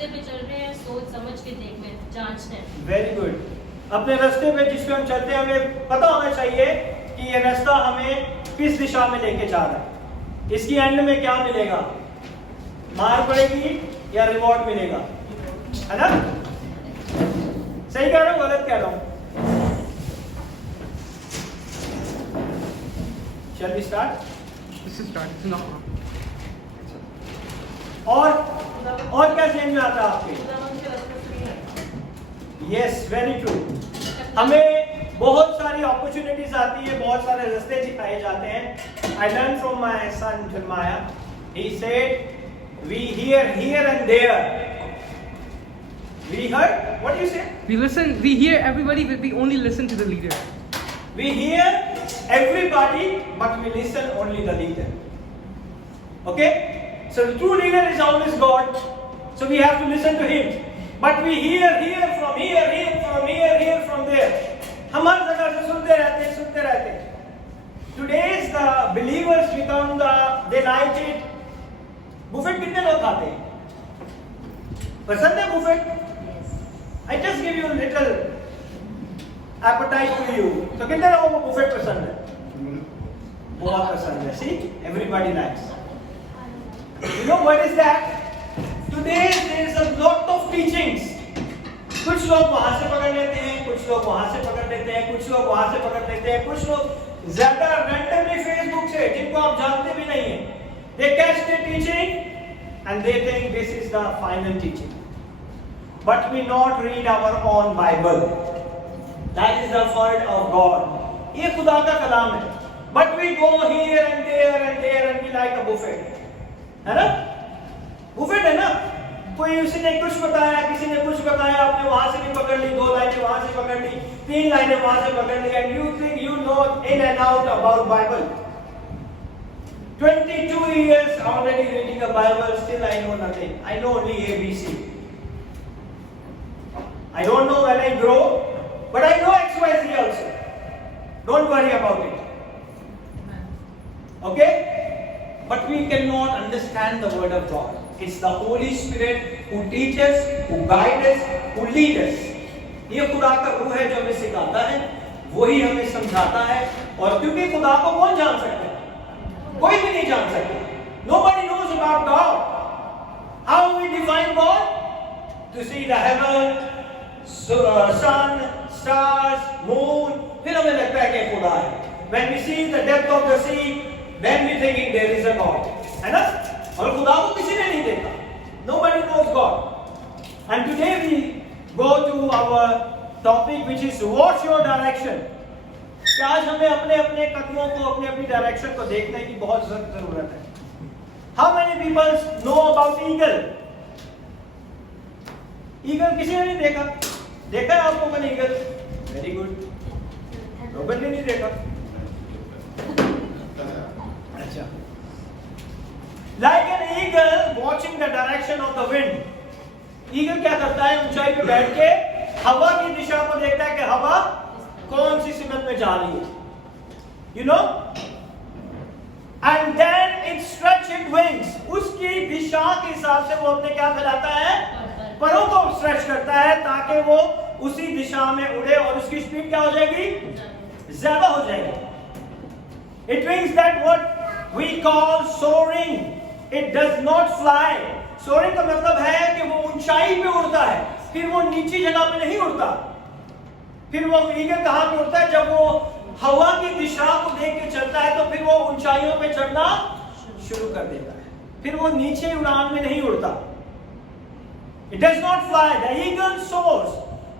रास्ते पे चल रहे हैं, सोच समझ के देखना, जांचना है। Very good. अपने रास्ते पे जिस पे हम चलते हैं हमें पता होना चाहिए कि ये रास्ता हमें किस दिशा में लेके जा रहा है, इसकी एंड में क्या मिलेगा, मार पड़ेगी या रिवॉर्ड मिलेगा, है ना? सही कह रहा हूँ गलत कह रहा हूँ? Shall we start? This is start. It's not wrong. और क्या चेंज में आता है आपके? Yes, very true. हमें बहुत सारी अपॉर्चुनिटीज आती है, बहुत सारे रास्ते दिखाए जाते हैं। I learn from my son Jeremiah. He said, we hear here and there. We heard? What do you say? We hear everybody, but we only listen to the leader. We hear everybody, but we listen only the leader. Okay? So the true leader is always God. So we have to listen to him. But we hear from here from there. हम हर जगह से सुनते रहते हैं. Today's the believers become they like it. Buffett कितने लोग खाते हैं? पसंद है Buffett? I just give you a little appetite to you. तो कितने लोगों को बुफेट पसंद है? बहुत पसंद है. See, everybody likes. You know what is that? Today there is a lot of teachings. कुछ लोग वहां से पकड़ लेते हैं, कुछ लोग वहां से पकड़ लेते हैं, कुछ लोग वहां से पकड़ लेते हैं, कुछ लोग ज्यादा रैंडमली फेसबुक से, जिनको आप जानते भी नहीं हैं, they catch the teaching and they think this is the final teaching. But we not read our own Bible. That is the word of God. ये खुदा का कलाम है. But we go here and there and we like a buffet. है ना? Buffett है ना? कोई उसी ने कुछ बताया, किसी ने कुछ बताया, आपने वहां से भी पकड़ ली, 2 लाइनें वहां से पकड़ ली, 3 लाइनें वहां से पकड़ ली, and you think you know in and out about Bible. 22 years already reading a Bible, still I know nothing. I know only ABC. I don't know when I grow, but I know XYZ also. Don't worry about it. Okay? But we cannot understand the word of God. It's the Holy Spirit who teaches, who guides us, who leads us. ये खुदा का रूह है जो हमें सिखाता है, वही हमें समझाता है, और क्योंकि खुदा को कौन जान सकता है? कोई भी नहीं जान सकता. Nobody knows about God. How we define God? To see the heaven, sun, stars, moon. फिर हमें लगता है कि खुदा है. When we see the depth of the sea, then we thinking there is a God. है ना? और खुदा को किसी ने नहीं देखा. Nobody knows God. And today we go to our topic, which is what's your direction. कि आज हमें अपने अपने कदमों को, अपनी अपनी डायरेक्शन को देखने की बहुत जरूरत है. How many people know about eagle? Eagle किसी ने नहीं देखा? देखा है आपको मैंने eagle? Very good. नोबल ने नहीं देखा. अच्छा. Like an eagle watching the direction of the wind. Eagle क्या करता है? ऊंचाई पे बैठ के हवा की दिशा को देखता है कि हवा कौन सी सिमत में जा रही है. You know? And then it stretches its wings. उसकी दिशा के हिसाब से वो अपने क्या फैलाता है? परों को स्ट्रेच करता है ताकि वो उसी दिशा में उड़े और उसकी स्पीड क्या हो जाएगी? ज्यादा हो जाएगी. It means that what we call soaring. It does not fly. Soaring का मतलब है कि वो ऊंचाई पे उड़ता है, फिर वो नीची जगह पे नहीं उड़ता. फिर वो ईगल कहाँ पे उड़ता है? जब वो हवा की दिशा को देख के चलता है तो फिर वो ऊंचाइयों पे चढ़ना शुरू कर देता है. फिर वो नीचे उड़ान में नहीं उड़ता. It does not fly. The eagle soars.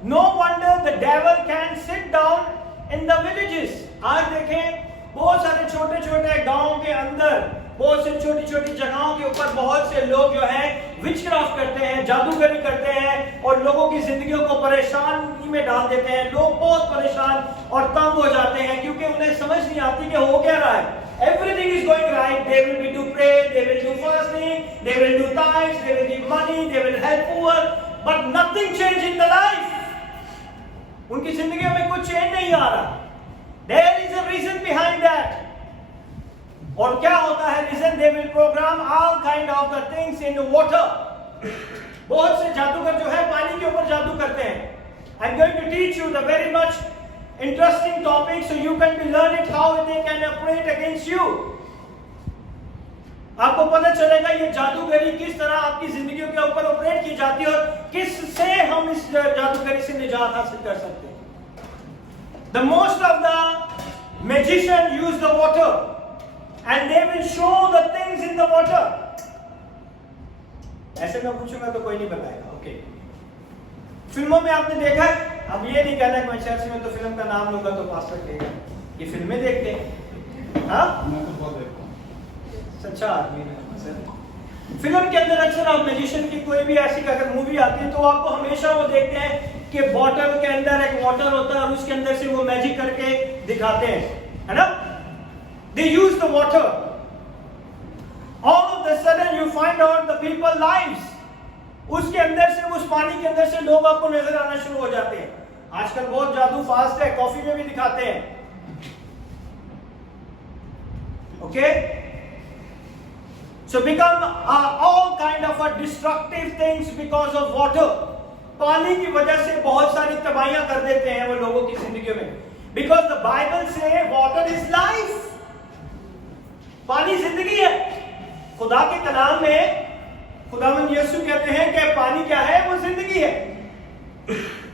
No wonder the devil can sit down in the villages. आज देखें बहुत सारे छोटे छोटे गांव के अंदर, बहुत से छोटी छोटी जगहों के ऊपर बहुत से लोग जो हैं विचक्राफ्ट करते हैं, जादूगरी करते हैं और लोगों की जिंदगियों को परेशानी में डाल देते हैं. लोग बहुत परेशान और तंग हो जाते हैं क्योंकि उन्हें समझ नहीं आती कि हो क्या रहा है. Everything is going right. They will be to pray, they will do fasting, they will do tithes, they will give money, they will help poor, but nothing change in the life. उनकी जिंदगी में कुछ change नहीं आ रहा. There is a reason behind that. और क्या होता है reason? They will program all kind of the things in water. बहुत से जादूगर जो है पानी के ऊपर जादू करते हैं. I am going to teach you the very much interesting topic so you can be learn it how they can operate against you. आपको पता चलेगा ये जादूगरी किस तरह आपकी जिंदगियों के ऊपर ऑपरेट की जाती है और किससे हम इस जादूगरी से निजात हासिल कर सकते हैं. The most of the magician use the water and they will show the things in the water. ऐसे मैं पूछूंगा तो कोई नहीं बताएगा. ओके, फिल्मों में आपने देखा है. अब ये नहीं कहना कि मैं चर्च में तो फिल्म का नाम लूंगा तो पास्टर कहेगा. ये फिल्में देखते हैं. हाँ, मैं तो बहुत देखता हूँ. सच्चा आदमी है. फिल्म के अंदर अक्सर आप मैजिशियन की कोई भी ऐसी अगर मूवी आती है तो आपको हमेशा वो देखते हैं कि बॉटल के अंदर एक वाटर होता है और उसके अंदर से वो मैजिक करके दिखाते हैं, है ना. They use the water. All of the sudden you find out the people lives. उसके अंदर से, उस पानी के अंदर से लोग आपको नजर आना शुरू हो जाते हैं. आजकल बहुत जादू फास्ट है, कॉफी में भी दिखाते हैं. Okay, so become all kind of a destructive things because of water. पानी की वजह से बहुत सारी तबाहियां कर देते हैं वो लोगों की जिंदगी में. Because the Bible say water is life. पानी जिंदगी है. खुदा के कलाम में खुदावंद यीशु कहते हैं कि पानी क्या है? वो जिंदगी है.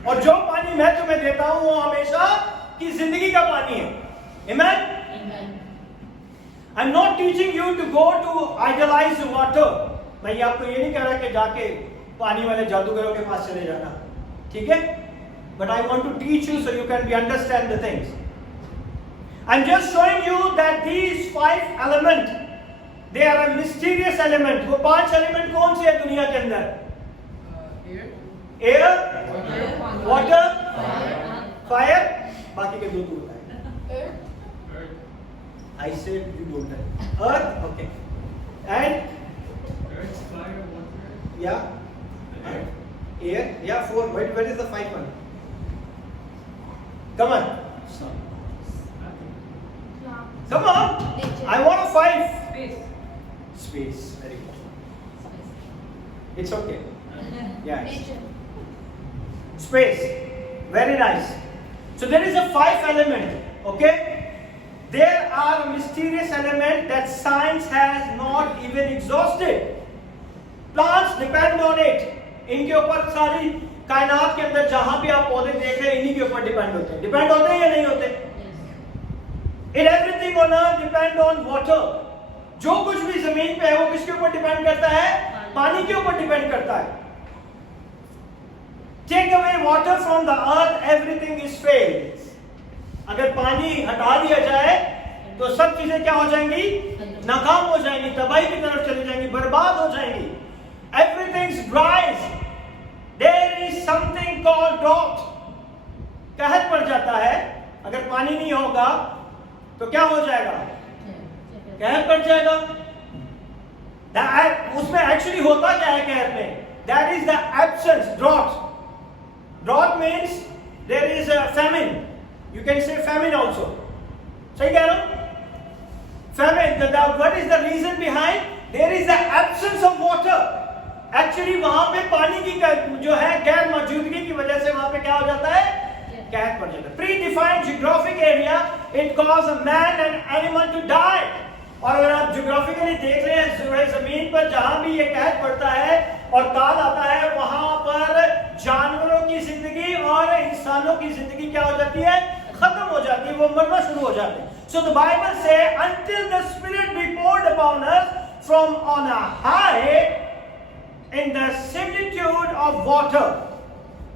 और जो पानी मैं तुम्हें देता हूं वो हमेशा की जिंदगी का पानी है. Amen? I'm not teaching you to go to idolize water. मैं आपको ये नहीं कह रहा कि जाके पानी वाले जादूगरों के पास चले जाना, ठीक है? But I want to teach you so you can understand the things. I'm just showing you that these 5 elements, they are a mysterious element. वो 5 एलिमेंट कौन से है दुनिया के अंदर? Air, water, fire. बाकी के 2 होता है. I said you don't have. Earth, okay. And Earth, fire, water. yeah. Air, yeah. 4. Where is the 5 one? Come on. Come on. I want a 5. Space. Very good. It's okay. Yeah. Space. Very nice. So there is a 5 element. Okay. There are mysterious elements that science has not even exhausted. Plants depend on it. इनके ऊपर सारी कायनात के अंदर जहां भी आप पौधे देख रहे हैं इन्हीं के ऊपर डिपेंड होते हैं. डिपेंड होते हैं या नहीं होते? In everything on earth depend on water. जो कुछ भी जमीन पे है वो किसके ऊपर डिपेंड करता है? पानी के ऊपर डिपेंड करता है. Take away water from the earth, everything is failed. अगर पानी हटा दिया जाए तो सब चीजें क्या हो जाएंगी? नाकाम हो जाएंगी, तबाही की तरफ चली जाएंगी, बर्बाद हो जाएंगी. Everything dries. There is something called drought. कहर पड़ जाता है. अगर पानी नहीं होगा तो क्या हो जाएगा? कहर पड़ जाएगा. उसमें एक्चुअली होता क्या है कहर में? That is the absence, drought. Drought means there is a famine. You can say famine also. सही कह रहा हूं? Famine. What is the reason behind? There is the absence of water. Actually वहां पे पानी की जो है गैर मौजूदगी की वजह से वहां पे क्या हो जाता है? कहर पड़ जाता है. Predefined geographic area, it causes a man and animal to die. और अगर आप ज्योग्राफिकली देख रहे हैं जमीन पर जहां भी ये कहर पड़ता है और काल आता है वहां पर जानवरों की जिंदगी और इंसानों की जिंदगी क्या हो जाती है? खत्म हो जाती है. वो मरना शुरू हो जाते हैं. So the Bible say until the Spirit be poured upon us from on a high in the similitude of water.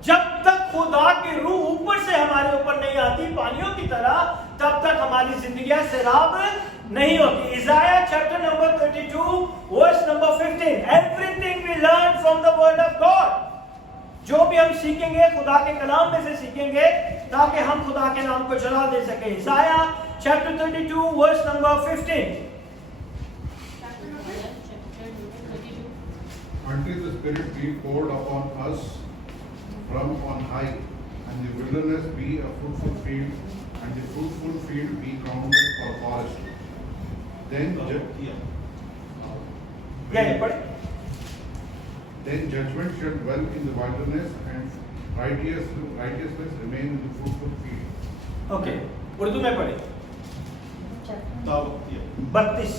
जब तक खुदा की रूह ऊपर से हमारे ऊपर नहीं आती पानियों की तरह तब तक हमारी जिंदगियां सैराब नहीं होती. Isaiah chapter number 32 verse number 15. Everything we learn from the word of God. जो भी हम सीखेंगे खुदा के कलाम में से सीखेंगे ताकि हम खुदा के नाम को जला दे सके. Isaiah chapter 32 verse number 15. Until the Spirit be poured upon us from on high, and the wilderness be a fruitful field, and the fruitful field be counted for forest. Then Yeah, पढ़े. then judgment shall dwell in the wilderness, and righteousness remain in the fruitful field. Okay, Urdu में पढ़े 32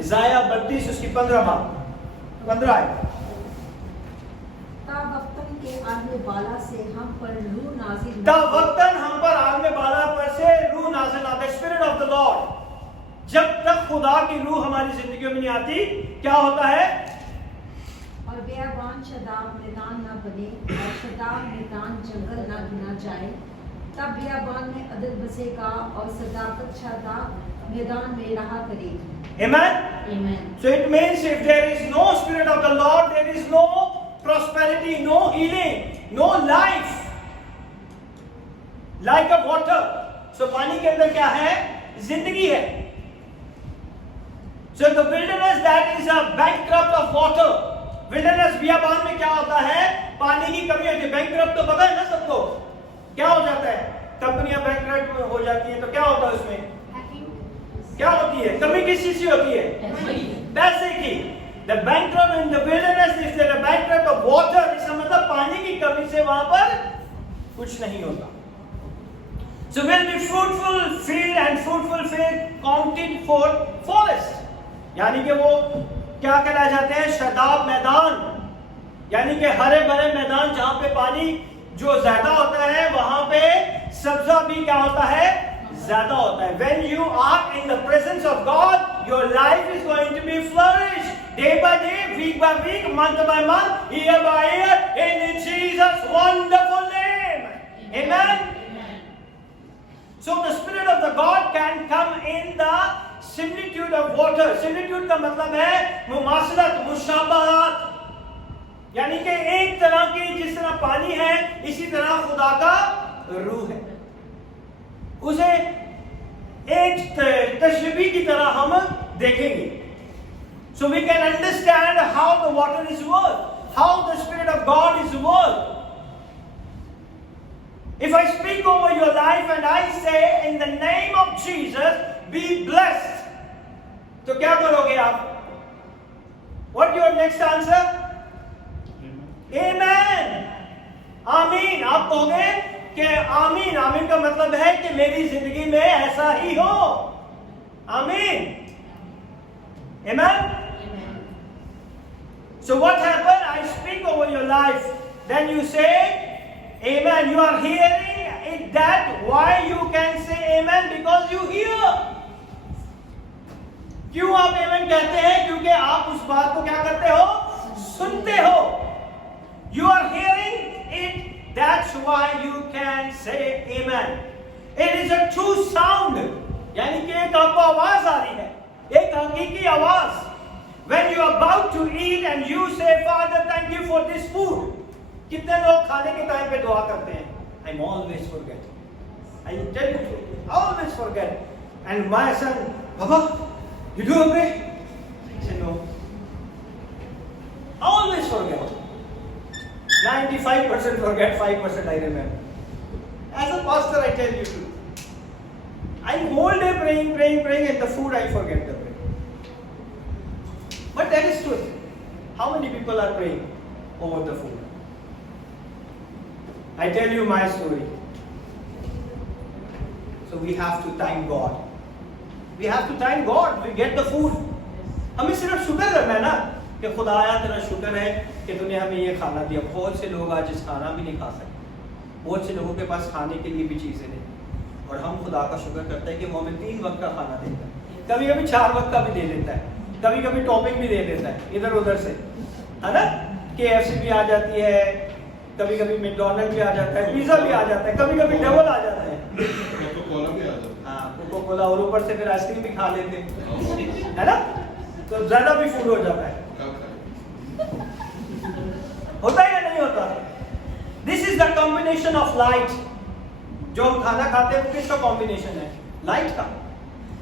इज़ाया 32 उसकी 15 आयत। तावक्तन के आग बाला से हम पर रूह नाजिल न तावक्तन हम पर आग में बाला पर से रूह नाज़िल ना, the spirit of the Lord. जब तक खुदा की रूह हमारी जिंदगियों में नहीं आती, क्या होता है? और बेअबान शदाब मैदान न बने और शदाब मैदान जंगल न गिना जाए, तब बेअबान में अदल बसेगा और सदाकत शदाब मैदान में रहा करेगी। Amen? Amen. So it means if there is no spirit of the Lord, there is no prosperity, no healing, no life. Like a water. So पानी के अंदर क्या है? जिंदगी है। So the wilderness, that is a bankrupt of water. Wilderness बियाबान में क्या होता है? पानी की कमी होती है। bankrupt तो पता है ना सबको? क्या हो जाता है? कंपनियां bankrupt हो जाती हैं तो क्या होता है उसमें? क्या होती है? कमी किस चीज की होती है? पैसे की। The bankrupt in the wilderness, if there is a bankrupt of water, इसका मतलब पानी की कमी से वहां पर कुछ नहीं होता। So will be fruitful field and fruitful field counted for forest. यानी कि वो क्या कहलाए जाते हैं? शदाब मैदान। यानी कि हरे भरे मैदान जहां पे पानी जो ज्यादा होता है वहां पे सब्जा भी क्या होता है? ज्यादा होता है। When you are in the presence of God, your life is going to be flourished day by day, week by week, month by month, year by year, in Jesus' wonderful name. Amen. So the Spirit of the God can come in the similitude of water. Similitude का मतलब है मुमासलत, मुशाबहत। यानी कि एक तरह की जिस तरह पानी है, इसी तरह खुदा का रूह है। उसे एक तशबीह की तरह हम देखेंगे। So we can understand how the water is work, how the Spirit of God is work. If I speak over your life and I say in the name of Jesus, be blessed, तो क्या करोगे आप? What your next answer? Amen. आमीन। आप कहोगे कि आमीन। आमीन का मतलब है कि मेरी जिंदगी में ऐसा ही हो। आमीन। Amen. So what happened? I speak over your life. Then you say, Amen. You are hearing it that. Why you can say Amen? Because you hear. क्यों आप Amen कहते हैं? क्योंकि आप उस बात को क्या करते हो? सुनते हो। You are hearing it. That's why you can say Amen. It is a true sound. यानी कि एक आपको आवाज आ रही है, एक हकीकी आवाज। When you are about to eat and you say, Father, thank you for this food. कितने लोग खाने के टाइम पे दुआ करते हैं? I'm always forget. I tell you, always forget. And my son, Baba, you do okay? I say no. Always forget. 95% forget, 5% I remember. As a pastor, I tell you to. I'm whole day praying, and the food I forget the prayer. But that is truth. How many people are praying over the food? I tell you my story. So we have to thank God. We have to thank God. We get the food. हमें सिर्फ शुक्र करना है ना कि खुदाया तेरा शुक्र है कि तूने हमें ये खाना दिया। बहुत से लोग आज इस खाना भी नहीं खा सकते। बहुत से लोगों के पास खाने के लिए भी चीज़ें नहीं, और हम खुदा का शुक्र करते हैं कि वो हमें 3 वक्त का खाना देता है, कभी कभी 4 वक्त का भी दे देता है, कभी कभी टॉपिंग भी दे देता है इधर उधर से, है ना। KFC भी आ जाती है, कभी कभी मैकडॉनल्ड भी आ जाता है, पिज़्ज़ा भी आ जाता है, कभी कभी डबल आ जाता है, कोका-कोला भी आ जाता है। हाँ, कोका-कोला, और ऊपर से फिर आइसक्रीम भी खा लेते हैं, है ना। तो ज़्यादा भी फूड हो जाता है। होता है या नहीं होता? This is the combination of light. जो हम खाना खाते हैं वो किसका कॉम्बिनेशन है? लाइट का।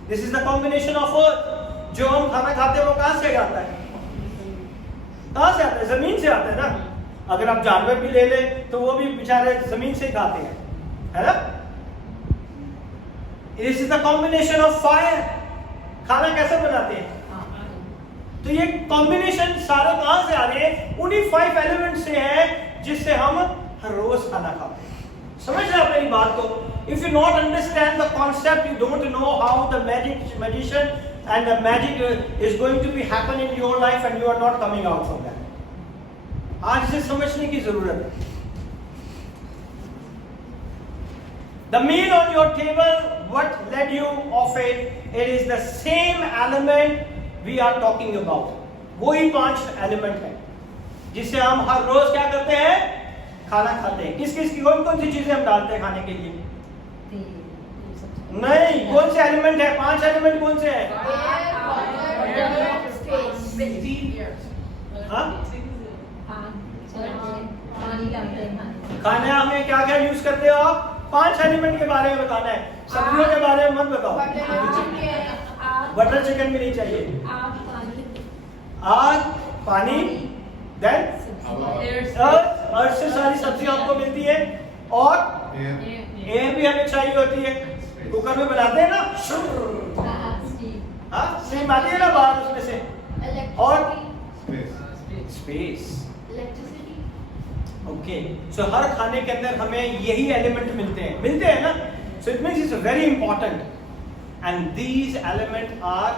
This is the combination of earth. जो हम खाना खाते हैं वो कहां से आता है? कहां से आता है? जमीन से आता है ना। अगर आप जानवर भी ले ले तो वो भी बेचारे जमीन से खाते हैं, है ना। This is the combination of fire. खाना कैसे बनाते हैं? तो ये कॉम्बिनेशन सारे कहां से आ रहे हैं? उन्हीं 5 एलिमेंट से है जिससे हम हर रोज खाना खाते हैं। समझ रहे आप मेरी बात को? If you not understand the concept, you don't know how the magician and the magic is going to be happen in your life, and you are not coming out from that. आज इसे समझने की जरूरत है। The meal on your table, what led you of it? It is the same element we are talking about. वही 5 element है जिसे हम हर रोज क्या करते हैं? खाना खाते हैं। किस किस की कौन कौन सी चीजें हम डालते हैं खाने के लिए? नहीं, कौन से एलिमेंट है? 5 एलिमेंट कौन से हैं? हाँ? खाने में क्या क्या यूज करते हो आप? 5 एलिमेंट के बारे में बताना है, सब्जियों के बारे में मत बताओ। बटर चिकन भी नहीं चाहिए। आग, पानी, देन अर्थ से सारी सब्जी आपको मिलती है, और एयर भी हमें चाहिए होती है। कुकर में बनाते हैं ना, हाँ स्टीम आती है ना बाहर उसमें से, और स्पेस। ओके, सो हर खाने के अंदर हमें यही एलिमेंट मिलते हैं ना। So it means it's very important, and these element are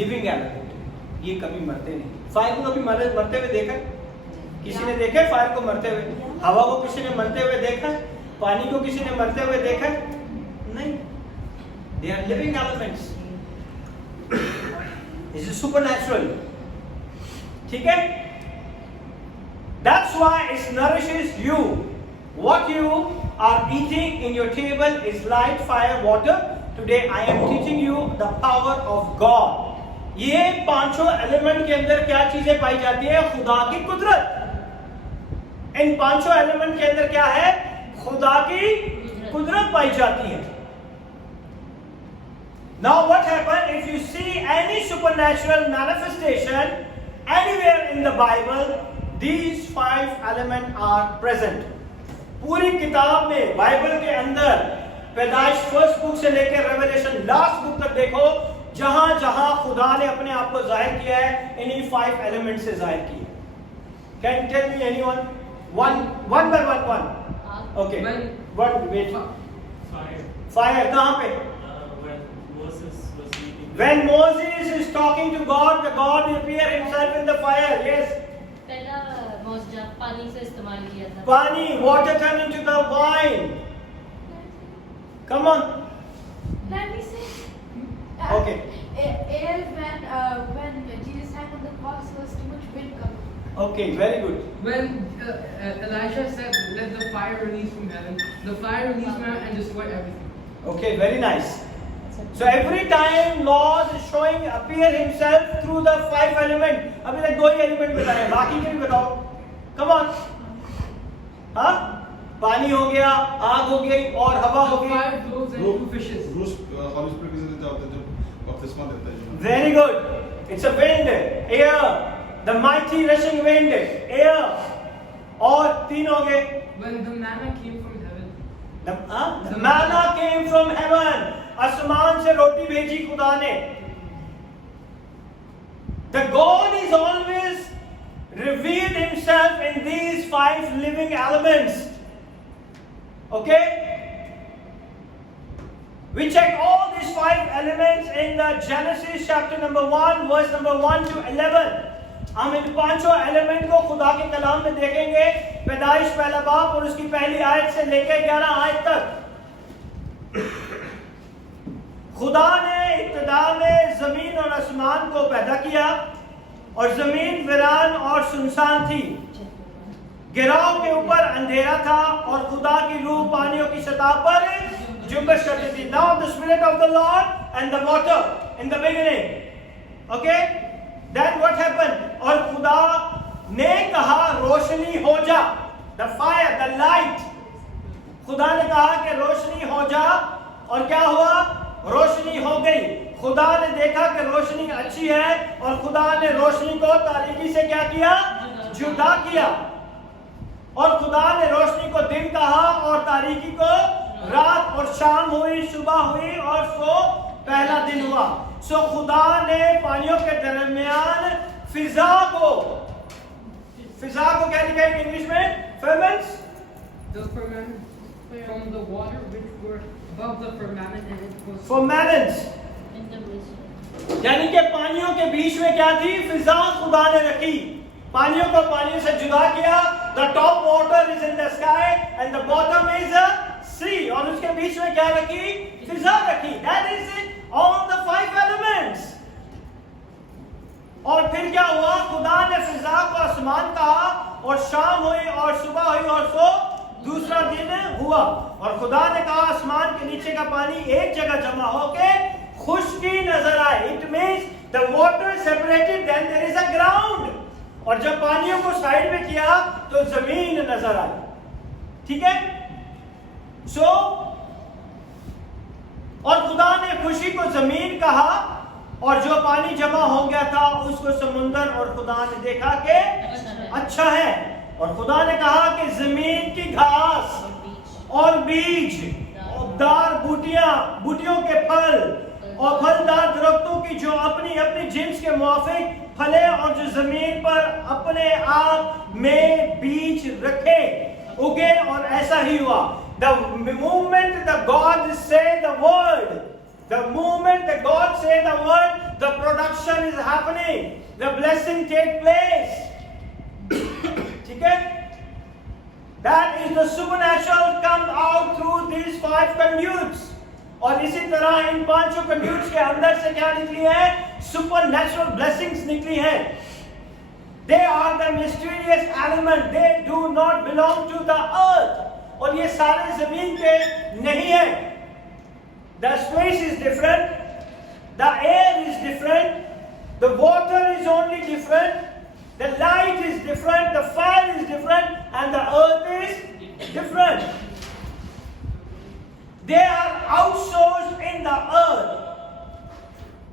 living element. ये कभी मरते नहीं। फायर को कभी मरते हुए देखा? किसी ने देखा है फायर को मरते हुए? हवा को किसी ने मरते हुए देखा? पानी को किसी ने मरते हुए देखा? नहीं। They are living elements. This is supernatural. ठीक है? That's why it nourishes you. What you are eating in your table is light, fire, water. Today I am teaching you the power of God. ये 5 element के अंदर क्या चीजें पाई जाती है? खुदा की कुदरत। इन 5 एलिमेंट के अंदर क्या है? खुदा की कुदरत पाई जाती है। Now what happens if you see any supernatural manifestation anywhere in the Bible? These 5 elements are present. पूरी किताब में, बाइबल के अंदर, पैदाइश फर्स्ट बुक से लेकर रेवलेशन लास्ट बुक तक देखो, जहां जहां खुदा ने अपने आप को जाहिर किया है, इन्हीं 5 एलिमेंट से जाहिर किया। Can you tell me anyone? One by one. Okay. Wait. Fire. कहां पे? When Moses is talking to God, the God appear himself in the fire. Yes. पहला मौजूदा पानी से इस्तेमाल किया था। पानी, water turned into the wine. Come on. Let me say. Okay. When Jesus hung on the cross, there was too much wind coming. Okay, very good. When Elisha said, "Let the fire release from heaven," the fire released from heaven and destroyed everything. Okay, very nice. So every time Lord is showing appear himself through the 5 element. अभी तक 2 ही element बताए, बाकी के भी बताओ। Come on. हाँ? पानी हो गया, आग हो गई, और हवा हो गई। 5 loaves and 2 fishes. Very good. It's a wind, air, the mighty rushing wind, air, और 3 हो गए। When the manna came from heaven. The manna came from heaven. आसमान से रोटी भेजी खुदा ने। The God is always revealed himself in these 5 living elements. Okay? We check all these 5 elements in the Genesis chapter number 1 verse number 1 to 11. हम इन 5 element को खुदा के कलाम में देखेंगे, पैदाइश पहला बाब और उसकी पहली आयत से लेकर 11 आयत तक। खुदा ने इब्तिदा में जमीन और आसमान को पैदा किया, और जमीन वीरान और सुनसान थी, गिराव के ऊपर अंधेरा था, और खुदा की रूह पानियों की सतह पर जुम्बश करती थी। Now the spirit of the Lord and the water in the beginning. Okay? Then what happened? और खुदा ने कहा रोशनी हो जा। The fire, the light. खुदा ने कहा कि रोशनी हो जा, और क्या हुआ? रोशनी हो गई। खुदा ने देखा कि रोशनी अच्छी है, और खुदा ने रोशनी को तारीकी से क्या किया? जुदा किया। और खुदा ने रोशनी को दिन कहा, और तारीकी को रात, और शाम हुई, सुबह हुई, और सो पहला दिन हुआ। सो खुदा ने पानियों के दरमियान फिजा को क्या लिखा है इंग्लिश में? फर्मेंट्स. The firmament from the water which were above the firmament and it was फर्मेंट्स In the wisdom. यानी कि पानियों के बीच में क्या थी? फिजा खुदा ने रखी. पानियों को पानियों से जुदा किया. The top water is in the sky and the bottom is the sea. और उसके बीच में क्या रखी? फिजा रखी. That is it. All the 5 elements. और फिर क्या हुआ? खुदा ने फिजा को आसमान कहा और शाम हुई और सुबह हुई और सो दूसरा दिन हुआ. और खुदा ने कहा आसमान के नीचे का पानी एक जगह जमा होके खुश्की नजर आए. It means the water separated, then there is a ground. और जब पानियों को साइड में किया तो जमीन नजर आई. ठीक है. सो और खुदा ने खुशी को जमीन कहा और जो पानी जमा हो गया था उसको समुंदर. और खुदा ने देखा कि अच्छा है. और खुदा ने कहा कि जमीन की घास और बीज और दार बूटियों के फल और फलदार दरख्तों की जो अपनी अपनी जिन्स के मुआफिक फले और जो जमीन पर अपने आप में बीज रखे उगे. और ऐसा ही हुआ. The moment the God say the word, the moment the God say the word, the production is happening, the blessing take place. ठीक है? That is the supernatural come out through these 5 conduits. और इसी तरह इन 5 conduits के अंदर से क्या निकली है? Supernatural blessings निकली है. They are the mysterious element. They do not belong to the earth. और ये सारे जमीन के नहीं है. The space is different. The air is different. The water is only different. The light is different. The fire is different. And the earth is different. They are outsourced in the earth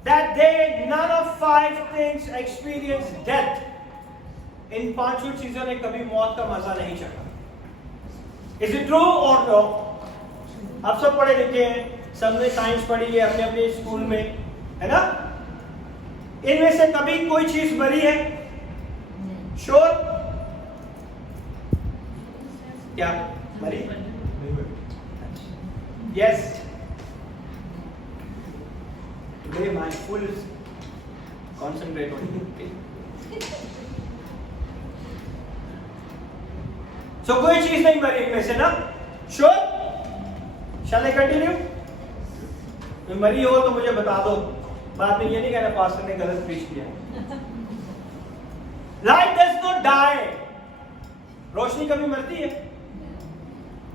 that they none of 5 things experience death. इन 5 चीजों ने कभी मौत का मजा नहीं चखा. Is it true or no? आप सब पढ़े लिखे हैं, सबने साइंस पढ़ी है अपने अपने स्कूल में, है ना? इनमें से कभी कोई चीज मरी है? श्योर? क्या मरी? Yes. Today my full concentrate on you. So कोई चीज नहीं मरी इनमें से ना? Sure? Shall I continue? कोई मरी हो तो मुझे बता दो. बाद में ये नहीं कहना पास्टर ने गलत प्रीच किया. Light does not die. रोशनी कभी मरती है?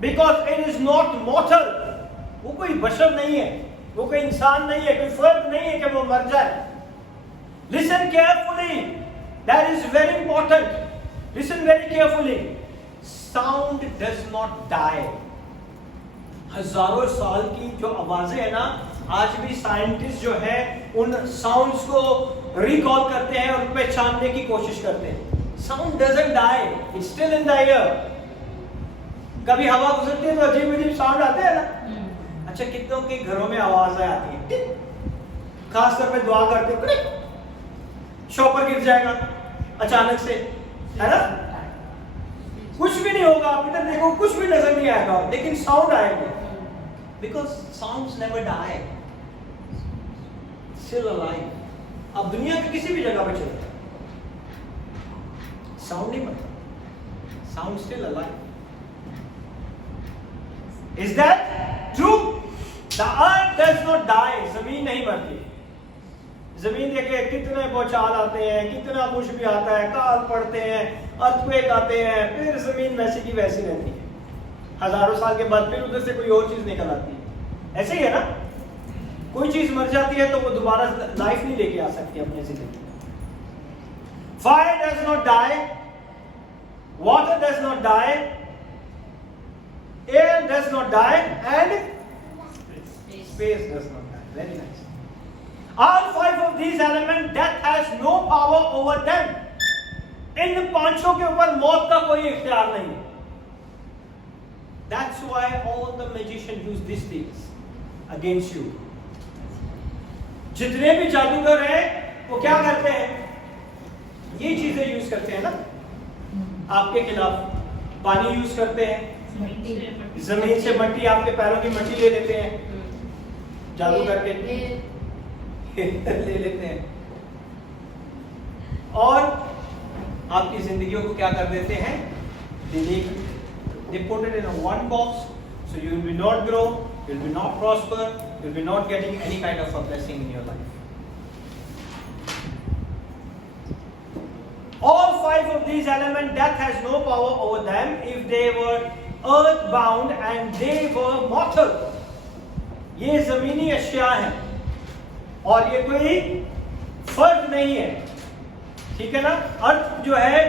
Because it is not mortal. वो कोई बशर नहीं है, वो कोई इंसान नहीं है, कोई फर्क नहीं है कि वो मर जाए. Listen carefully. That is very important. Listen very carefully. Sound does not die. हजारों साल की जो आवाजें है ना, आज भी साइंटिस्ट जो है उन साउंड्स को रिकॉल करते हैं और पहचानने की कोशिश करते हैं. Sound doesn't die. It's still in the air. कभी हवा गुजरती है तो अजीब अजीब साउंड आते हैं ना. अच्छा, कितनों के घरों में आवाज आती है? खास तौर पे दुआ करते, शॉपर गिर जाएगा अचानक से, है ना? कुछ भी नहीं होगा, आप इधर देखो कुछ भी नजर नहीं आएगा, लेकिन साउंड आएगा. Because sounds never die, still alive. अब दुनिया की किसी भी जगह पे चले, साउंड नहीं मरता, sound still alive. Is that true? The earth does not die. जमीन नहीं मरती. जमीन देखिए कितने भूचाल आते हैं, कितना कुछ भी आता है, काल पड़ते हैं, अर्थक्वेक आते हैं, फिर जमीन वैसी की वैसी रहती है. हजारों साल के बाद फिर उधर से कोई और चीज निकल आती है. ऐसे ही है ना? कोई चीज मर जाती है तो वो दोबारा लाइफ नहीं लेके आ सकती अपने जिंदगी. Fire does not die. Water does not die. Air does not die, and space does not die. Very nice. All 5 of these elements, death has no power over them. इन 5 के ऊपर मौत का कोई इख्तियार नहीं है. That's why all the magicians use these things against you. जितने भी जादूगर हैं वो क्या करते हैं? ये चीजें यूज करते हैं ना आपके खिलाफ। पानी यूज करते हैं, जमीन से मट्टी, आपके पैरों की मट्टी ले लेते हैं, जादू करके ले लेते हैं, और आपकी जिंदगियों को क्या कर देते हैं, they put it in a one box, so you will be not grow, you will be not prosper, you will be not getting any kind of a blessing in your life. All five of these elements, death has no power over them if they were earthbound and they were mortal. ये जमीनी अशिया है और ये कोई फर्ज नहीं है, ठीक है ना। अर्थ जो है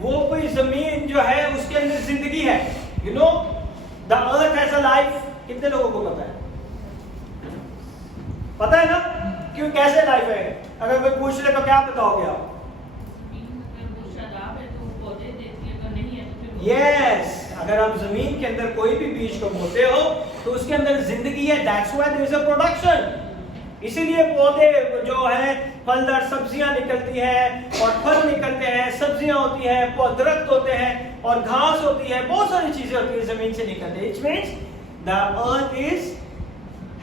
वो कोई जमीन जो है उसके अंदर जिंदगी है। You know the earth has a life. कितने लोगों को पता है? पता है ना क्यों, कैसे लाइफ है? अगर कोई पूछ ले तो क्या बताओगे आप? यस, अगर आप जमीन के अंदर कोई भी बीज को बोते हो तो उसके अंदर जिंदगी है। That's why there is a production. इसीलिए पौधे जो है फलदार सब्जियां निकलती हैं और फल निकलते हैं, सब्जियां होती हैं, दरख्त होते हैं और घास होती है, बहुत सारी चीजें होती है जमीन से निकलते हैं। It means the earth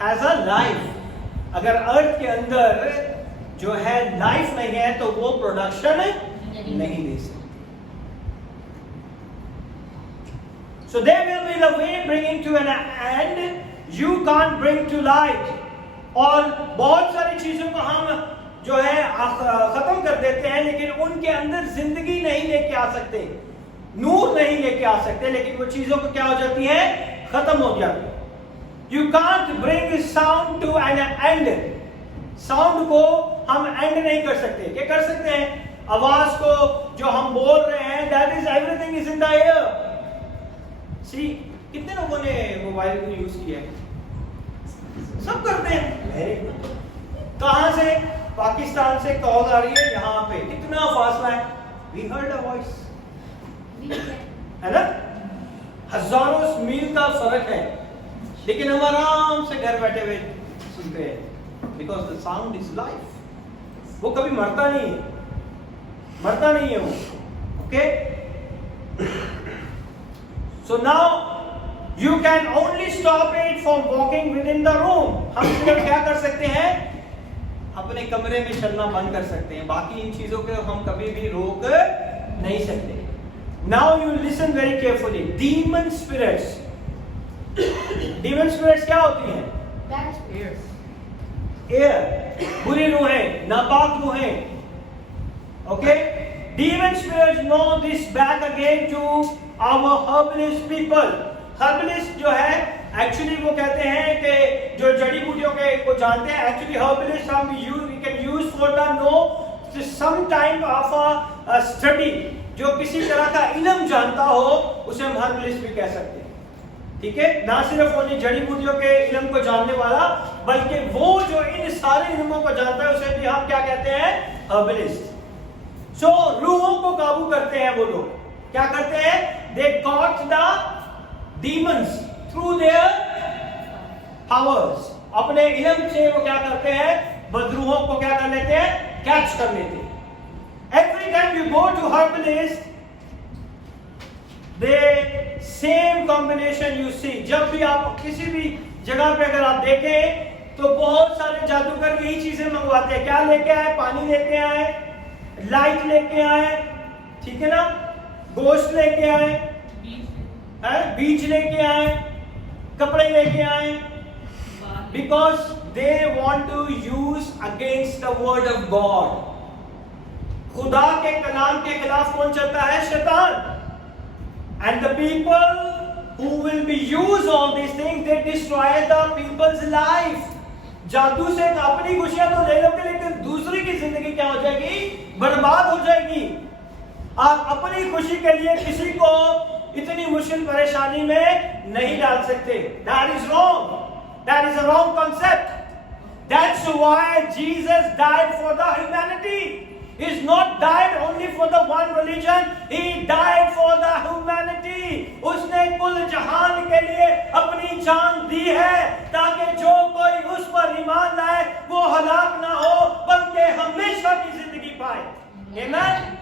has a life. अगर अर्थ के अंदर जो है लाइफ नहीं है तो वो प्रोडक्शन नहीं दे सकती। So there will be the way bringing to an end, you can't bring to light. और बहुत सारी चीजों को हम जो है खत्म कर देते हैं लेकिन उनके अंदर जिंदगी नहीं लेके आ सकते, नूर नहीं लेके आ सकते, लेकिन वो चीजों को क्या हो जाती है, खत्म हो जाती है। You can't bring sound to an end. Sound को हम एंड नहीं कर सकते। क्या कर सकते हैं? आवाज को जो हम बोल रहे हैं, that is everything is in the air. सी, कितने लोगों ने मोबाइल को यूज किया है? सब करते हैं। कहां से? पाकिस्तान से कॉल आ रही है, यहाँ पे कितना फासला है, we heard a voice, है ना? हजारों मील का फर्क है, लेकिन हम आराम से घर बैठे हुए सुनते हैं, because the sound is life. वो कभी मरता नहीं है, मरता नहीं है वो, okay? So now you can only stop it from walking within the room. हम सिर्फ क्या कर सकते हैं? अपने कमरे में चलना बंद कर सकते हैं, बाकी इन चीजों को हम कभी भी रोक नहीं सकते। Now you listen very carefully. Demon spirits. Demon spirits क्या होती हैं? Bad spirits. Air. बुरी रूहें, नापाक रूहें। Okay? Demon spirits know this back again to our herbalist people. herbalist जो है एक्चुअली वो कहते हैं कि जो जड़ी बूटियों के को जानते हैं, एक्चुअली herbalist हम we can use for the know some type of a study, जो किसी तरह का इल्म जानता हो उसे हम herbalist भी कह सकते हैं, ठीक है। ना सिर्फ ओनली जड़ी बूटियों के इल्म को जानने वाला, बल्कि वो जो इन सारे इल्मों को जानता है उसे भी हम क्या कहते हैं? herbalist. So रूहों को काबू करते हैं वो लोग। क्या करते हैं? They caught the demons through their powers. अपने इल्म से वो क्या करते हैं? बदरूहों को क्या कर लेते हैं? कैच कर लेते हैं। Every time you go to herbalist, the same combination you see. जब भी आप किसी भी जगह पे अगर आप देखें तो बहुत सारे जादूगर यही चीजें मंगवाते हैं। क्या लेके आए? पानी लेके आए, लाइट लेके आए, ठीक है ना, गोश्त लेके आए, बीज लेके आए, कपड़े लेके आए, because they want to use against the word of God. खुदा के कलाम के खिलाफ कौन चलता है? शैतान। And the people who will be use all this thing, they destroy the people's life. जादू से अपनी खुशियां तो ले लोगे लेकिन दूसरी की जिंदगी क्या हो जाएगी? बर्बाद हो जाएगी। आप अपनी खुशी के लिए किसी को इतनी मुश्किल परेशानी में नहीं डाल सकते। That is wrong. That is a wrong concept. That's why Jesus died for the humanity. He's not died only for the one religion. He died for the humanity. उसने कुल जहान के लिए अपनी जान दी है ताकि जो कोई उस पर ईमान लाए वो हलाक ना हो बल्कि हमेशा की जिंदगी पाए। Amen?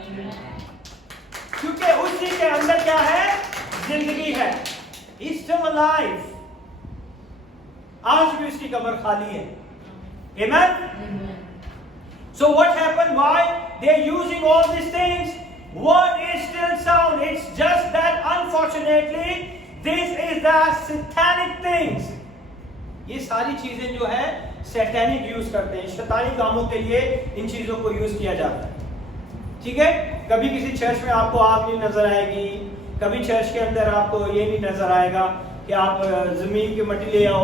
क्योंकि उसी के अंदर क्या है? जिंदगी है. He's still alive. आज भी उसकी कब्र खाली है. Amen? So what happened? Why they are using all these things? Word is still sound. It's just that unfortunately this is the satanic things. ये सारी चीजें जो है सैतानिक यूज करते हैं, शैतानी कामों के लिए इन चीजों को यूज किया जाता है. ठीक है? कभी किसी चर्च में आपको आग नहीं नजर आएगी, कभी चर्च के अंदर आपको ये नहीं नजर आएगा कि आप जमीन की मिट्टी ले आओ,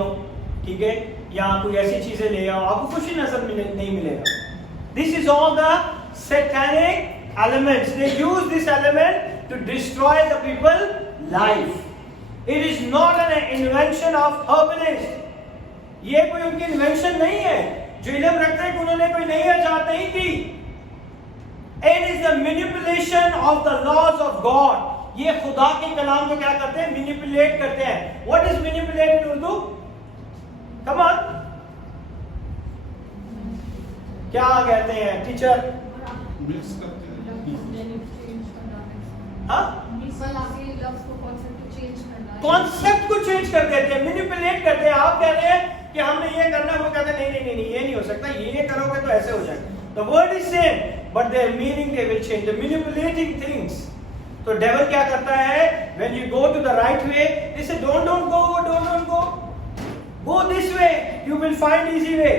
ठीक है, या कोई ऐसी चीजें ले आओ, आपको कुछ ही नजर नहीं मिलेगा. This is all the satanic elements. They use this element to destroy the people's life. It is not an invention of herbalists. ये कोई उनकी इन्वेंशन नहीं है जो इल्म रखते हैं कि उन्होंने कोई नई इजाद नहीं की. It is the manipulation of the laws of God. ये खुदा के कलाम को क्या करते हैं? मैनिपुलेट करते हैं. What is manipulate in Urdu? Come on. क्या कहते हैं टीचर? मिक्स करते हैं. हाँ? कॉन्सेप्ट को चेंज कर देते हैं, मैनिपुलेट करते हैं. आप कह रहे हैं कि हमने ये करना है, वो कहते हैं नहीं ये नहीं हो सकता, ये करोगे तो ऐसे हो जाएगा. The word is same, but their meaning they will change. They're manipulating things. तो devil क्या करता है? When you go to the right way, they say don't go. Go this way, you will find easy way.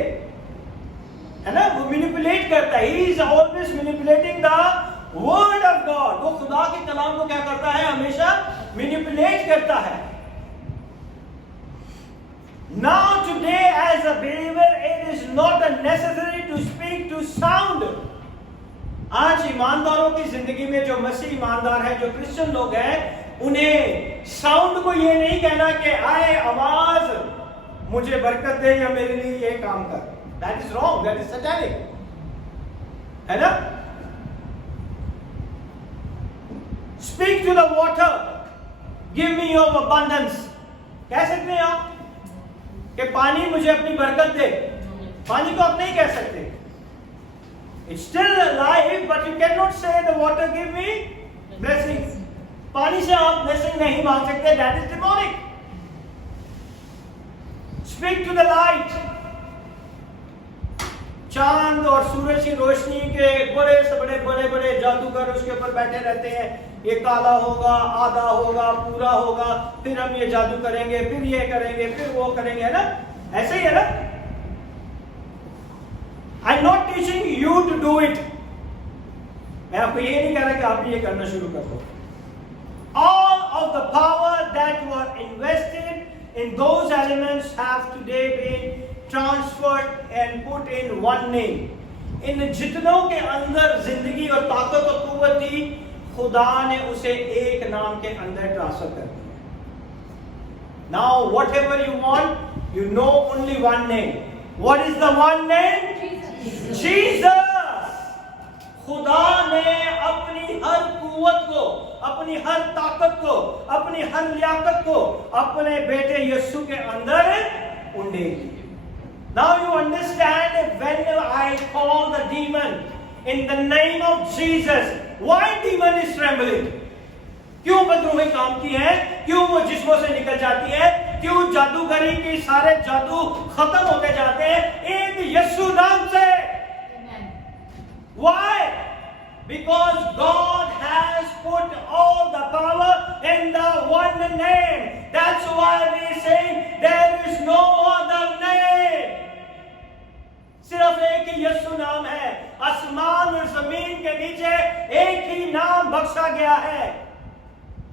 है ना? वो manipulate करता है. He is always manipulating the word of God. वो खुदा के कलाम को क्या करता है? हमेशा manipulate करता है. Now today as a believer it is not necessary to speak to sound. आज ईमानदारों की जिंदगी में जो मसीह ईमानदार हैं, जो क्रिश्चियन लोग हैं, उन्हें साउंड को ये नहीं कहना कि आए आवाज मुझे बरकत दे या मेरे लिए ये काम कर. That is wrong. That is satanic. है ना? Speak to the water. Give me your abundance. कह सकते हैं आप कि पानी मुझे अपनी बरकत दे. पानी को आप नहीं कह सकते. It's still alive, but you cannot say the water give me blessing. पानी से आप blessing नहीं मांग सकते. That is demonic. Speak to the light. चांद और सूरज की रोशनी के बड़े से बड़े जादूगर उसके ऊपर बैठे रहते हैं. ये काला होगा, आधा होगा, पूरा होगा, फिर हम ये जादू करेंगे, फिर ये करेंगे, फिर वो करेंगे, है ना? ऐसे ही है ना? I'm not teaching you to do it. मैं आपको ये नहीं कह रहा कि आप ये करना शुरू कर दो. All of the power that were invested in those elements have today been transferred and put in one name. इन जितनों के अंदर जिंदगी और ताकत और कुव्वत थी, खुदा ने उसे एक नाम के अंदर ट्रांसफर कर दिया. Now whatever you want, you know only one name. What is the one name? Jesus. खुदा ने अपनी हर कुव्वत को, अपनी हर ताकत को, अपनी हर लियाकत को अपने बेटे यीशु के अंदर उंडेल दी. Now you understand when I call the demon in the name of Jesus, why demon is trembling? क्यों बदरूही काम की है? क्यों वो जिस्मों से निकल जाती है? क्यों जादूगरी के सारे जादू खत्म होते जाते हैं एक यीशु नाम से? Why? Because God has put all the power in the one name. That's why we say there is no other name. सिर्फ एक ही यीशु नाम है. आसमान और जमीन के नीचे एक ही नाम बख्शा गया है.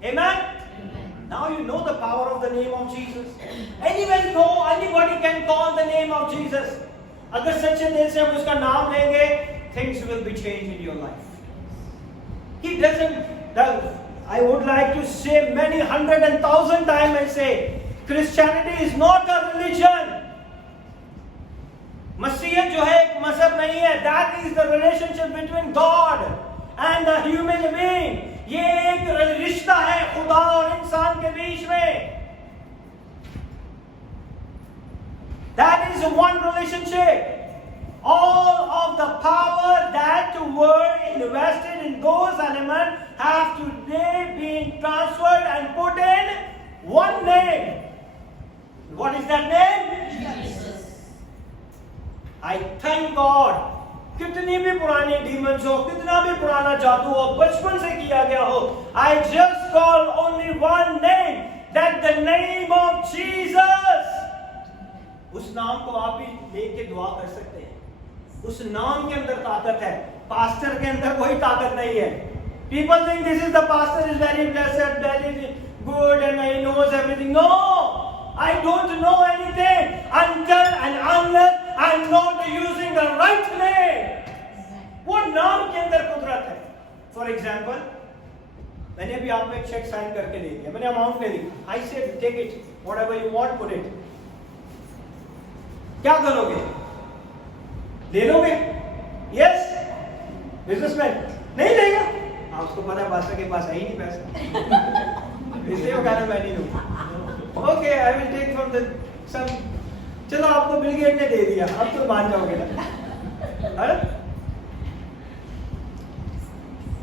Amen? Now you know the power of the name of Jesus. Anybody can call the name of Jesus. अगर सच्चे दिल से हम उसका नाम लेंगे, things will be changed in your life. He doesn't. I would like to say many 100 and 1,000 times and say, Christianity is not a religion. मसीहत जो है एक मजहब नहीं है. That is the relationship between God and the human being. ये एक रिश्ता है खुदा और इंसान के बीच में. That is one relationship. all of the power that were invested in those elements have today been transferred and put in one name. What is that name? Jesus. I thank God. कितनी भी पुरानी demons हो, कितना भी पुराना जादू हो, बचपन से किया गया हो, I just call only one name, that the name of Jesus. उस नाम को आप भी लेके दुआ कर सकते हैं. उस नाम के अंदर ताकत है. पास्टर के अंदर कोई ताकत नहीं है. People think this is the pastor is very blessed, very good and he knows everything. No, I don't know anything until and unless I'm not using the right name. वो नाम के अंदर कुदरत है. For example, मैंने भी आपको एक चेक साइन करके दे दिया. मैंने amount they the. I said take it, whatever you want, put it. क्या करोगे? ले लोगे? Yes? बिजनेसमैन नहीं लेगा. आपको पता है पास्टर के पास है ही नहीं पैसा. इसलिए वो कहना मैं नहीं लूंगा. Okay, I will take from the some. चलो आपको बिल गेट ने दे दिया, अब तो मान जाओगे ना.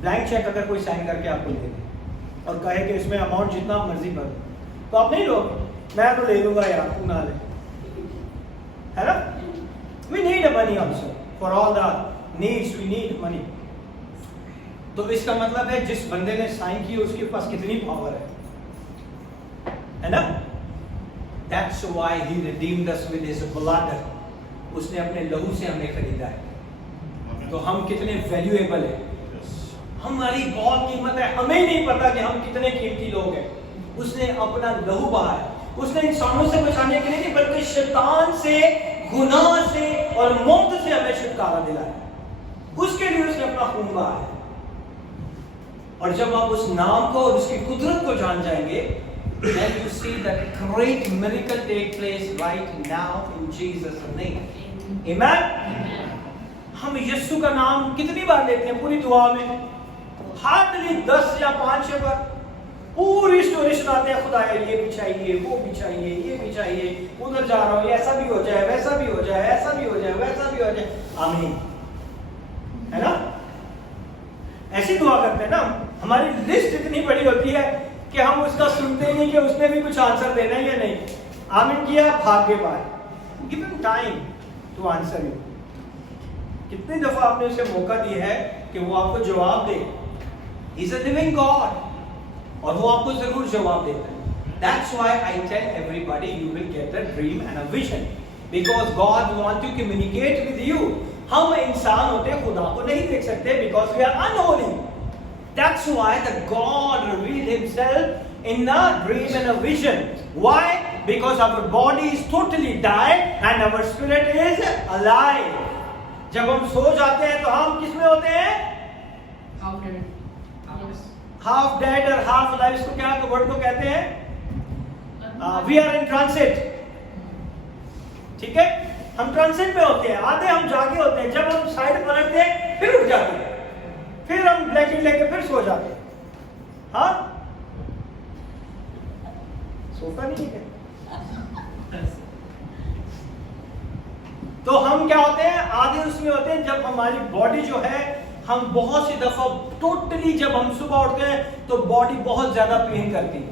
ब्लैंक चेक अगर कोई साइन करके आपको दे दे और कहे कि इसमें अमाउंट जितना मर्जी भरो, तो आप नहीं लोगे. मैं तो ले लूंगा यार, तू ना ले. है ना? We need money also for all the needs. We need money. तो इसका मतलब है जिस बंदे ने साइन की उसके पास कितनी पावर है ना? That's why he redeemed us with his blood. उसने अपने लहू से हमें खरीदा है. तो हम कितने वैल्यूएबल है. हमारी बहुत कीमत है. हमें नहीं पता कि हम कितने कीमती लोग हैं. उसने अपना लहू बहाया. उसने इंसानों से बचाने के लिए नहीं बल्कि शैतान से, गुनाह से और मौत से हमें छुटकारा दिलाया. उसके लिए उसने अपना खून बहाया. और जब आप उस नाम को और उसकी कुदरत को जान जाएंगे, then you see that great miracle take place right now in Jesus' name. Amen. हम यीशु का नाम कितनी बार लेते हैं पूरी दुआ में? हार्डली 10 या 5 बार. पूरी स्टोरी सुनाते हैं. खुदा ये भी चाहिए, वो भी चाहिए, ये भी चाहिए, उधर जा रहा हूँ, ये ऐसा भी हो जाए, वैसा भी हो जाए, ऐसा भी हो जाए, वैसा भी हो जाए. आमीन. है ना? ऐसी दुआ करते हैं ना. हमारी लिस्ट इतनी बड़ी होती है कि हम उसका सुनते नहीं कि उसने भी कुछ आंसर देना है या नहीं. आमीन किया, भाग के बाहर. Give him time to answer you. कितनी दफा आपने उसे मौका दिया है कि वो आपको जवाब दे. He is a living God. और वो आपको जरूर जवाब देता है. That's why I tell everybody you will get a dream and a vision because God wants to communicate with you. हम इंसान होते खुदा को नहीं देख सकते because we are unholy. That's why the God revealed Himself in a dream and a vision. Why? Because our body is totally died and our spirit is alive. जब हम सो जाते हैं तो हम किस में होते हैं? Half dead. हाफ डेड और हाफ लाइफ. इसको क्या वर्ड को कहते हैं? We are in transit. ठीक है, हम ट्रांसिट में होते हैं. आधे हम जागे होते हैं. जब हम साइड पलटते हैं फिर उठ जाते हैं, फिर हम ब्लैंकेट लेके फिर सो जाते हैं. हाँ, सोता नहीं है. तो हम क्या होते हैं? आधे उसमें होते हैं जब हमारी बॉडी जो है, हम बहुत सी दफा टोटली जब हम सुबह उठते हैं तो बॉडी बहुत ज्यादा पेन करती है.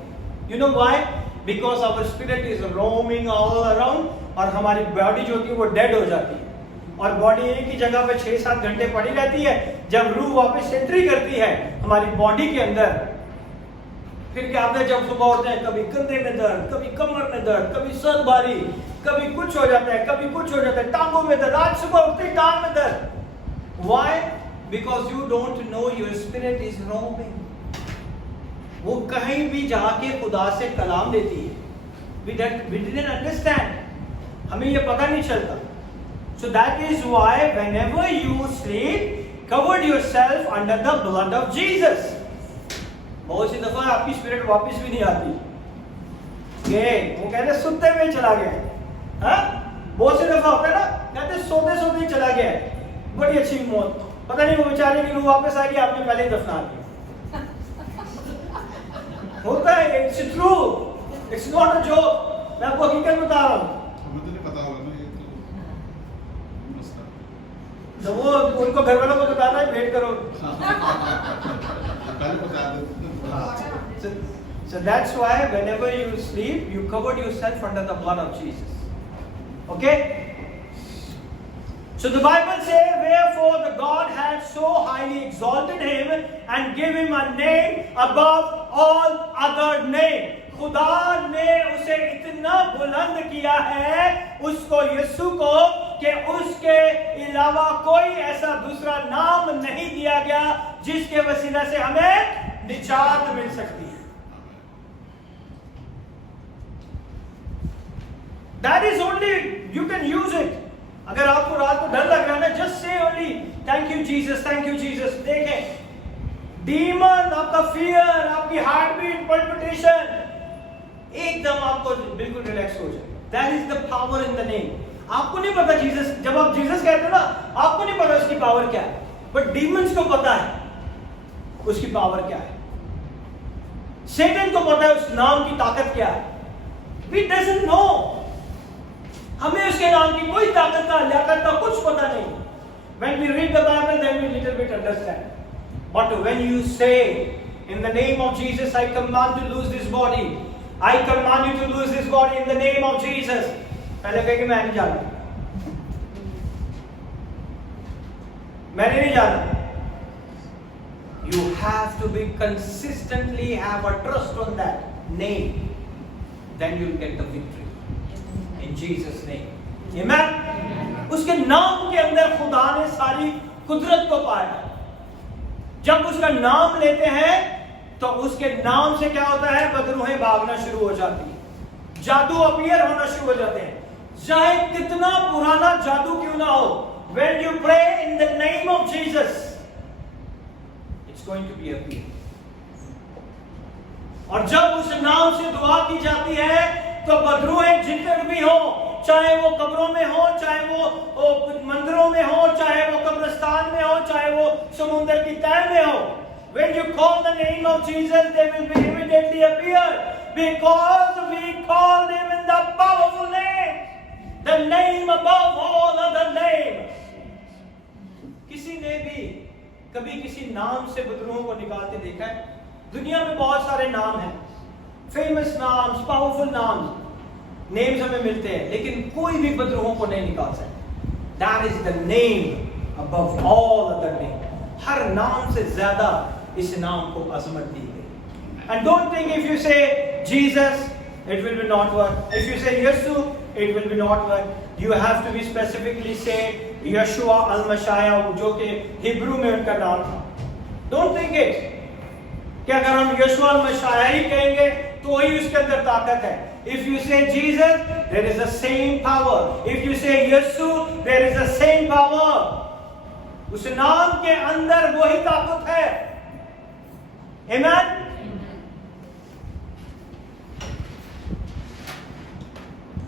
You know why? Because our spirit is roaming all around और हमारी बॉडी जो होती है वो डेड हो जाती है. और बॉडी एक ही जगह पे 6-7 घंटे पड़ी रहती है. जब रूह वापस एंट्री करती है हमारी बॉडी के अंदर, फिर क्या होता है? जब सुबह उठते हैं कभी कंधे में दर्द, कभी कमर में दर्द, कभी सर भारी, कभी कुछ हो जाता है, कभी कुछ हो जाता है, टांगों में दर्द. आज सुबह उठते ही टांग में दर्द. Why? Because you don't know your spirit is roaming. वो कहीं भी जाके खुदा से कलाम देती है. We didn't understand. हमें ये पता नहीं चलता. So that is why whenever you sleep, cover yourself under the blood of Jesus. बहुत सी दफा आपकी स्पिरिट वापस भी नहीं आती. वो कहते सुनते हुए चला गया. हाँ, बहुत सी दफा होता है ना, कहते सोते सोते ही चला गया. बड़ी अच्छी मौत. पता नहीं वो बेचारे की रूह वापस आएगी, आपने पहले ही दफना दिया. होता है. It's true, it's not a joke. मैं आपको हकीकत बता रहा हूँ. मुझे नहीं पता होगा ना ये तो मसला. तो वो उनको घर वालों को बताना है, वेट करो. कल बता दो. So that's why whenever you sleep, you covered yourself under the blood of Jesus. Okay? So the Bible says, wherefore the God had so highly exalted him and give him a name above all other name. खुदा ने उसे इतना बुलंद किया है, उसको यीशु को, कि उसके अलावा कोई ऐसा दूसरा नाम नहीं दिया गया जिसके वसीला से हमें निजात मिल सकती है. That is only, you can use it. अगर आपको रात को डर लग रहा है ना, just say only thank you Jesus, thank you Jesus. देखें, demon, आपका fear, आपकी heartbeat, palpitation, एकदम आपको बिल्कुल रिलैक्स हो जाए. That is the power in the name. आपको नहीं पता जीसस, जब आप जीसस कहते हो ना, आपको नहीं पता उसकी पावर क्या है, बट डीमंस को पता है उसकी पावर क्या है. सेटन को पता है उस नाम की ताकत क्या है. We doesn't know. हमें उसके नाम की कोई ताकत का, लियाकत का कुछ पता नहीं. When we read the Bible, then we little bit understand. But when you say, in the name of Jesus, I command to lose this body. I command you to lose this body in the name of Jesus. पहले कहे कि मैं नहीं जाना, मैंने नहीं जाना. You have to be consistently have a trust on that name. Then you'll get the victory. In Jesus' name. Amen. उसके नाम के अंदर खुदा ने सारी कुदरत को पाया. जब उसका नाम लेते हैं तो उसके नाम से क्या होता है, बदरूहें भागना शुरू हो जाती है, जादू अपीयर होना शुरू हो जाते हैं, चाहे कितना पुराना जादू क्यों ना हो. When you pray in the name of Jesus, it's going to be appear. और जब उस नाम से दुआ की जाती है तो बदरूहें जितने भी हो, चाहे वो कब्रों में हो, चाहे वो मंदिरों में हो, चाहे वो कब्रिस्तान में हो, चाहे वो समुद्र की तह में हो, when you call the name of Jesus, they will be immediately appear, because we call them in the powerful name, the name above all other name. किसी ने भी कभी किसी नाम से बदरूहों को निकालते देखा है? दुनिया में बहुत सारे नाम हैं, फेमस नाम, पावरफुल नाम, नेम्स हमें मिलते हैं, लेकिन कोई भी बदरूहों को नहीं निकाल सकता. That is the name above all other name. हर नाम से ज्यादा इस नाम को अजमत दी गई. And don't think if you say Jesus, it will be not work. If you say Yesu, it will be not work. You have to be specifically say Yeshua al-Mashayah, जो कि Hebrew में उनका नाम था. Don't think it कि अगर हम यीशु al-Mashayah ही कहेंगे तो ही उसके अंदर ताकत है. If you say Jesus, there is the same power. If you say Yesu, there is the same power. उस नाम के अंदर वही ताकत है. Amen.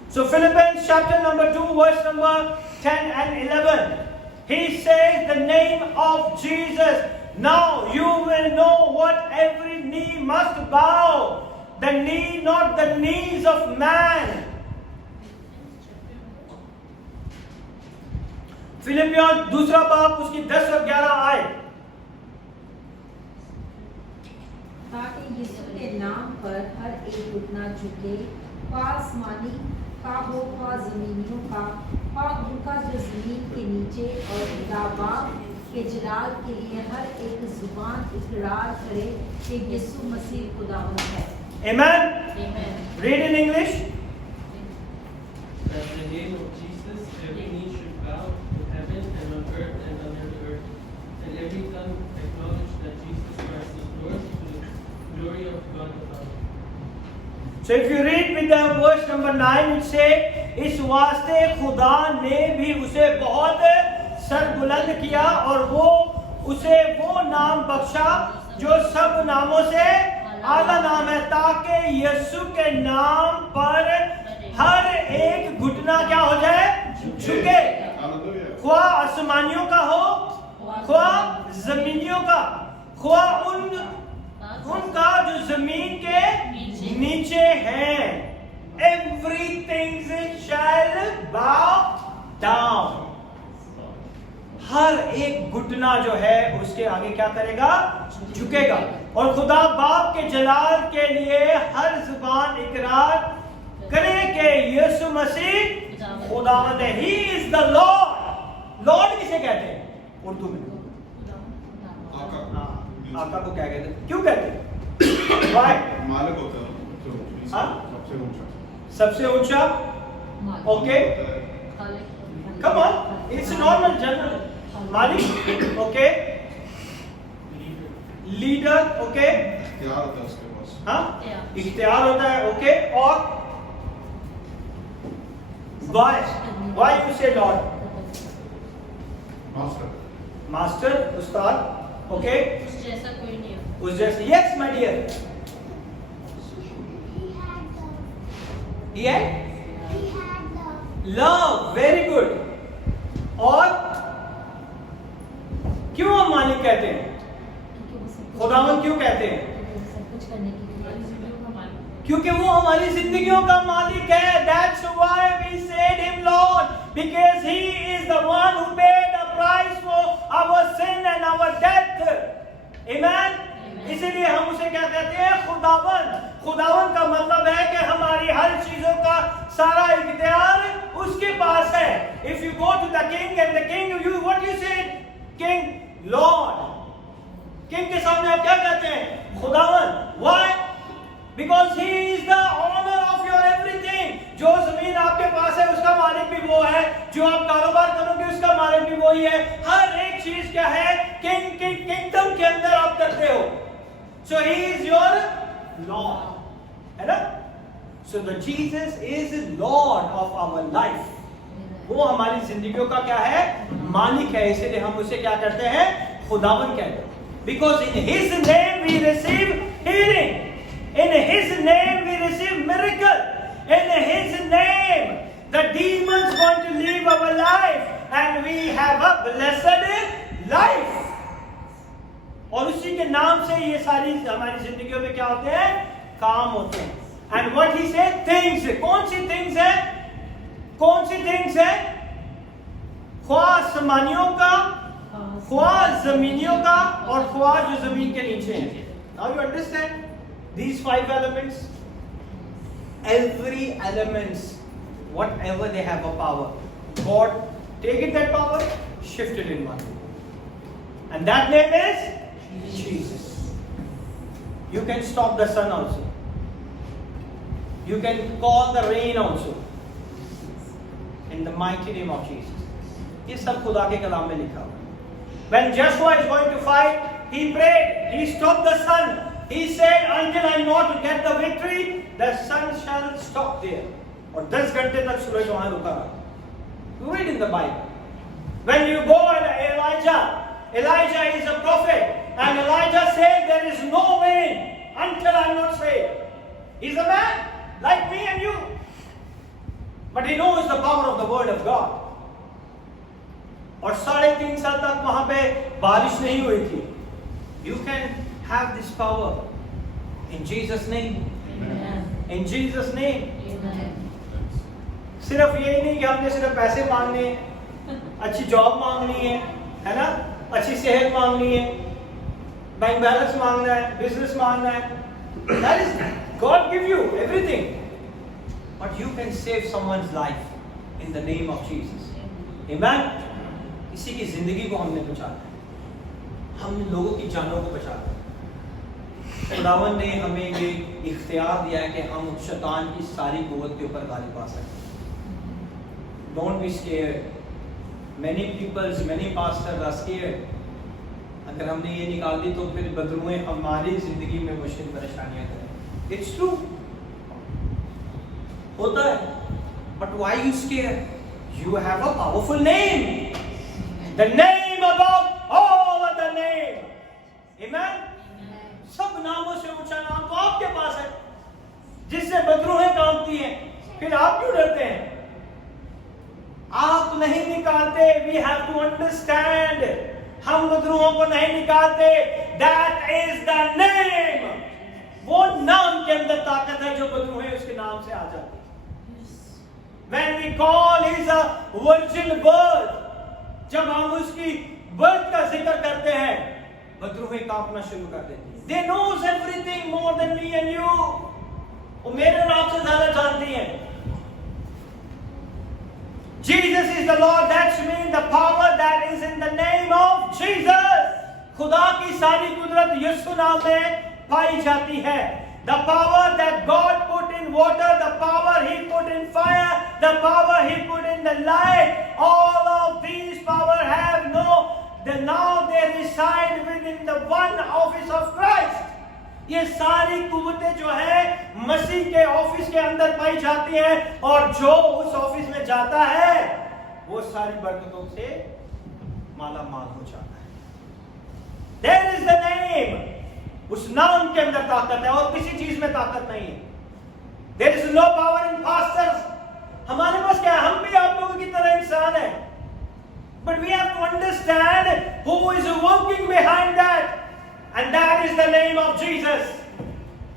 So Philippians chapter number 2 verse number 10 and 11. He says the name of Jesus. Now you will know what every knee must bow. The knee, not the knees of man. फिलिपियों दूसरा बाब उसकी 10 और 11 आए. ताकि यीशु के नाम पर हर एक घुटना झुके, आसमानी का हो, का जमीनियों का, उनका जो जमीन के नीचे, और खुदा के जलाल के लिए हर एक जुबान इकरार करे कि यीशु मसीह खुदावंद है. Amen. Amen. Read in English. That the name of Jesus, every knee should bow in heaven and on earth and under the earth, and every tongue acknowledge that Jesus Christ is Lord, to the glory of God the Father. So if you read with the verse number 9, it says, इस वास्ते खुदा ने भी उसे बहुत sir बुलंद किया और वो उसे वो नाम बख्शा जो सब नामों से आला नाम है, ताकि यीशु के नाम पर हर एक घुटना क्या हो जाए, झुके, ख्वा आसमानियों का हो, ख्वा जमीनियों का, ख्वा उनका जो जमीन के नीचे हैं. Everything shall bow down. हर एक घुटना जो है उसके आगे क्या करेगा? झुकेगा। और खुदा बाप के जलाल के लिए हर जुबान इकरार करे कि यीशु मसीह खुदावंद है। He is the Lord. Lord किसे कहते हैं उर्दू में? आका को क्या कहते हैं? क्यों कहते हैं? Why? मालिक होता है सबसे ऊंचा। सबसे ऊंचा। Okay, come on, it's normal general. मालिक, ओके, लीडर, ओके, इख्तियार होता है उसके पास। हाँ, इख्तियार होता है, ओके। और why you say Lord? Master. Master, उस्ताद, ओके, उस जैसा कोई नहीं है। उस जैसे। Yes my dear, He had love, very good. और क्यों हम मालिक कहते हैं? खुदावन क्यों कहते हैं? क्योंकि वो हमारी जिंदगियों का मालिक है। That's why we said him Lord, because he is the one who paid the price for our sin and our death. Amen. इसीलिए हम उसे क्या कहते हैं? खुदावन। खुदावन का मतलब है कि हमारी हर चीजों का सारा इख्तियार उसके पास है। If you go to the king and the king, what you say? King, Lord. King के सामने आप क्या कहते हैं? खुदावन। Why? Because he is the owner of your everything. जो जमीन आपके पास है उसका मालिक भी वो है, जो आप कारोबार करोगे उसका मालिक भी वही है। हर एक चीज क्या है? किंगडम के अंदर आप करते हो। So he is your Lord, है ना? So the Jesus is Lord of our life. वो हमारी जिंदगियों का क्या है? मालिक है। इसीलिए हम उसे क्या करते हैं? खुदावन कहते हैं। Because in His name we receive healing. In His name we receive miracle. In His name the demons want to live our life and we have a blessed life. और उसी के नाम से ये सारी हमारी जिंदगियों में क्या होते हैं? काम होते हैं। And what he said, things. कौन सी things है? कौन सी things है? ख्वाह आसमानियों का, ख्वाह जमीनियों का, और ख्वाह जो जमीन के नीचे है। Now you understand these 5 elements? Every elements, whatever they have a power, God take it that power, shift it in one. And that name is Jesus. You can stop the sun also. You can call the rain also. In the mighty name of Jesus. ये सब खुदा के कलाम में लिखा हुआ है। When Joshua is going to fight, he prayed. He stopped the sun. He said, until I not get the victory, the sun shall stop there. और 10 घंटे तक सूरज वहां रुका रहा। You read in the Bible. When you go and Elijah is a prophet, and Elijah said, there is no way until I am not saved. He's a man like me and you, but he knows the power of the word of God. और 3.5 साल तक वहां पे बारिश नहीं हुई थी। You can have this power in Jesus name. In Jesus name. सिर्फ यही नहीं कि हमने सिर्फ पैसे मांगने, अच्छी जॉब मांगनी है ना, अच्छी सेहत मांगनी है, बैंक बैलेंस मांगना है, बिजनेस मांगना है। That is God give you everything, but you can save someone's life in the name of Jesus. Amen. किसी की जिंदगी को हमने बचाना है, हम लोगों की जानों को बचाना है। खुदावन ने हमें ये इख्तियार दिया है कि हम शैतान की सारी कुव्वत के ऊपर गालिब पा सकते हैं। Don't be scared. Many people, many pastors are scared. अगर हमने ये निकाल दी तो फिर बदरुएं हमारी जिंदगी में मुश्किल परेशानियां करें। It's true. होता है। But why you scared? You have a powerful name. The name above all other name. Amen. सब नामों से ऊंचा नाम तो आपके पास है, जिससे बदरूहें कांपती हैं। फिर आप क्यों डरते हैं? आप नहीं निकालते। We have to understand. हम बदरूहों को नहीं निकालते। That is the name. वो नाम के अंदर ताकत है जो बदरूहें उसके नाम से आ जाती है। When we call his a virgin birth, जब हम उसकी बर्थ का जिक्र करते हैं, बदरूहें कांपना शुरू कर देती हैं। They knows everything more than me and you. वो मेरे और आपसे ज्यादा जानती हैं। Jesus is the Lord. That's mean the power that is in the name of Jesus. खुदा की सारी कुदरत यीशु नाम में पाई जाती है। The power that God put in water, the power He put in fire, the power He put in the light, all of these power have now they reside within the one office of Christ. ये सारी कुव्वतें जो है मसीह के office के अंदर पाई जाती हैं, और जो उस ऑफिस में जाता है वो सारी बरकतों से माला माल हो जाता है। There is the name. उस नाम के अंदर ताकत है और किसी चीज में ताकत नहीं है। There is no power in pastors. हमारे पास क्या है? हम भी आप लोगों की तरह इंसान है, but we have to understand who is working behind that, and that is the name of Jesus.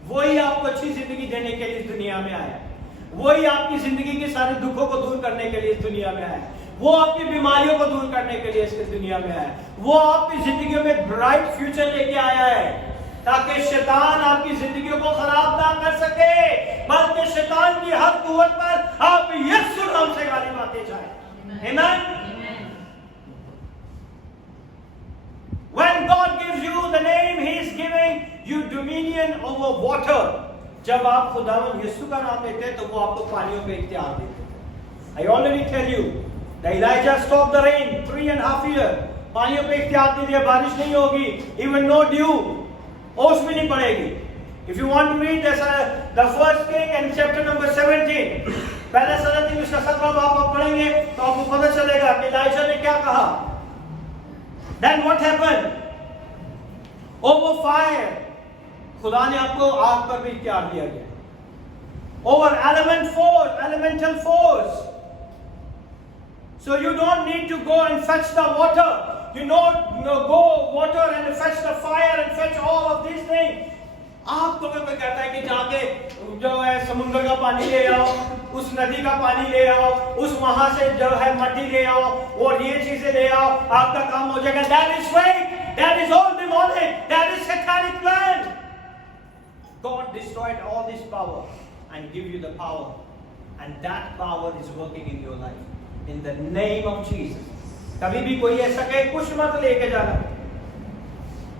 वही आपको अच्छी जिंदगी देने के लिए इस दुनिया में आया, वही आपकी जिंदगी के सारे दुखों को दूर करने के लिए इस दुनिया में आया, वो आपकी बीमारियों को दूर करने के लिए इस दुनिया में आया, वो आपकी जिंदगी में ब्राइट फ्यूचर लेके आया है, ताकि शैतान आपकी जिंदगियों को खराब ना कर सके, बल्कि शैतान की हर कुव्वत पर आप यीशु नाम से गालिब आते जाएं। आमीन। When God gives you the name, He is giving you dominion over water. जब आप खुदावंद यीशु का नाम लेते हैं तो वो आपको पानियों पे इख्तियार देते हैं। I already tell you that Elijah stopped the rain 3.5 years. पानियों पे इख्तियार दे दिया, बारिश नहीं होगी, even no dew, ओस भी नहीं पड़ेगी। If you want to read the first king and chapter number 17, पहले 17 उसका 17 आप पढ़ेंगे तो आपको पता चलेगा कि इलाइजा ने क्या कहा। Then what happened? Over fire, खुदा ने आपको आग पर भी इख्तियार दिया गया। Over elemental force. So you don't need to go and fetch the water. You don't go water and fetch the fire and fetch all of these things. आप तो कोई कहता है कि जाके जो है समुद्र का पानी ले आओ, उस नदी का पानी ले आओ, उस वहां से जो है मट्टी ले आओ और ये चीजें ले आओ, आपका काम हो जाएगा। That is fake. That is all demonic. That is satanic plan. God destroyed all this power and give you the power, and that power is working in your life in the name of Jesus. कभी भी कोई ऐसा कहे कुछ मत लेके जाना,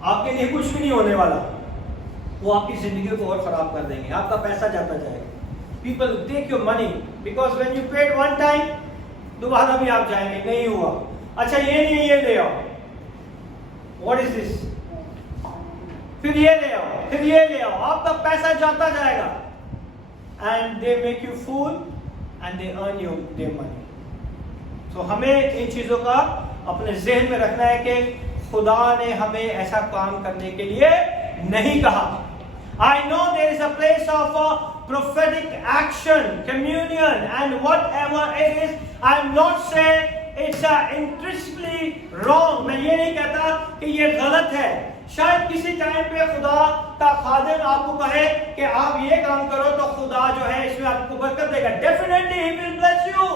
आपके लिए कुछ भी नहीं होने वाला, वो आपकी जिंदगी को और खराब कर देंगे, आपका पैसा जाता जाएगा। People take your money because when you paid one time, दोबारा भी आप जाएंगे, नहीं हुआ, अच्छा ये नहीं ये ले आओ, what is this? फिर ये ले आओ, फिर ये ले आओ, आपका पैसा जाता जाएगा, and they make you fool and they earn you their money. तो हमें इन चीजों का अपने ज़हन में रखना है कि खुदा ने हमें ऐसा काम करने के लिए नहीं कहा। I know there is a place of prophetic action, communion, and whatever it is. I'm not saying it's intrinsically wrong. मैं ये नहीं कहता कि ये गलत है। शायद किसी टाइम पे खुदा का खादिम आपको कहे कि आप ये काम करो तो खुदा जो है इसमें आपको बरकत देगा। Definitely He will bless you.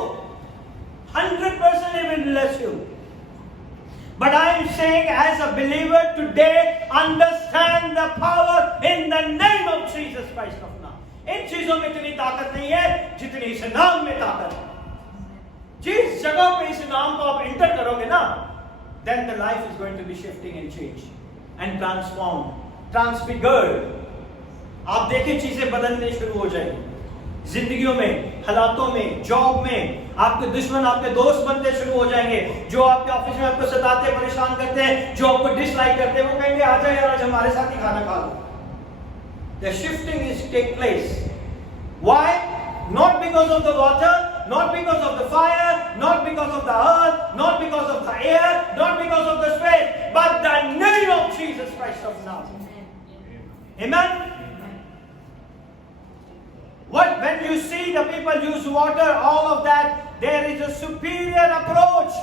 100% He will bless you. But I am saying as a believer today, understand the power in the name of Jesus Christ of Nazareth. इन चीजों में इतनी ताकत नहीं है जितनी इस नाम में ताकत है। जिस जगह पे इस नाम को आप एंटर करोगे ना, then the life is going to be shifting and change and transformed, transfigured. आप देखिए चीजें बदलने शुरू हो जाएंगी जिंदगियों में, हालातों में, जॉब में, आपके दुश्मन आपके दोस्त बनते शुरू हो जाएंगे। जो आपके ऑफिस में आपको सताते परेशान करते हैं, जो आपको डिसलाइक करते हैं, वो कहेंगे आ जाओ यार आज हमारे साथ ही खाना खा लो। The shifting is take place. Why? Not because of the water, not because of the fire, not because of the earth, not because of the air, not because of the spirit, but the name of Jesus Christ of Nazareth. Amen. When you see the people use water, all of that, there is a superior approach.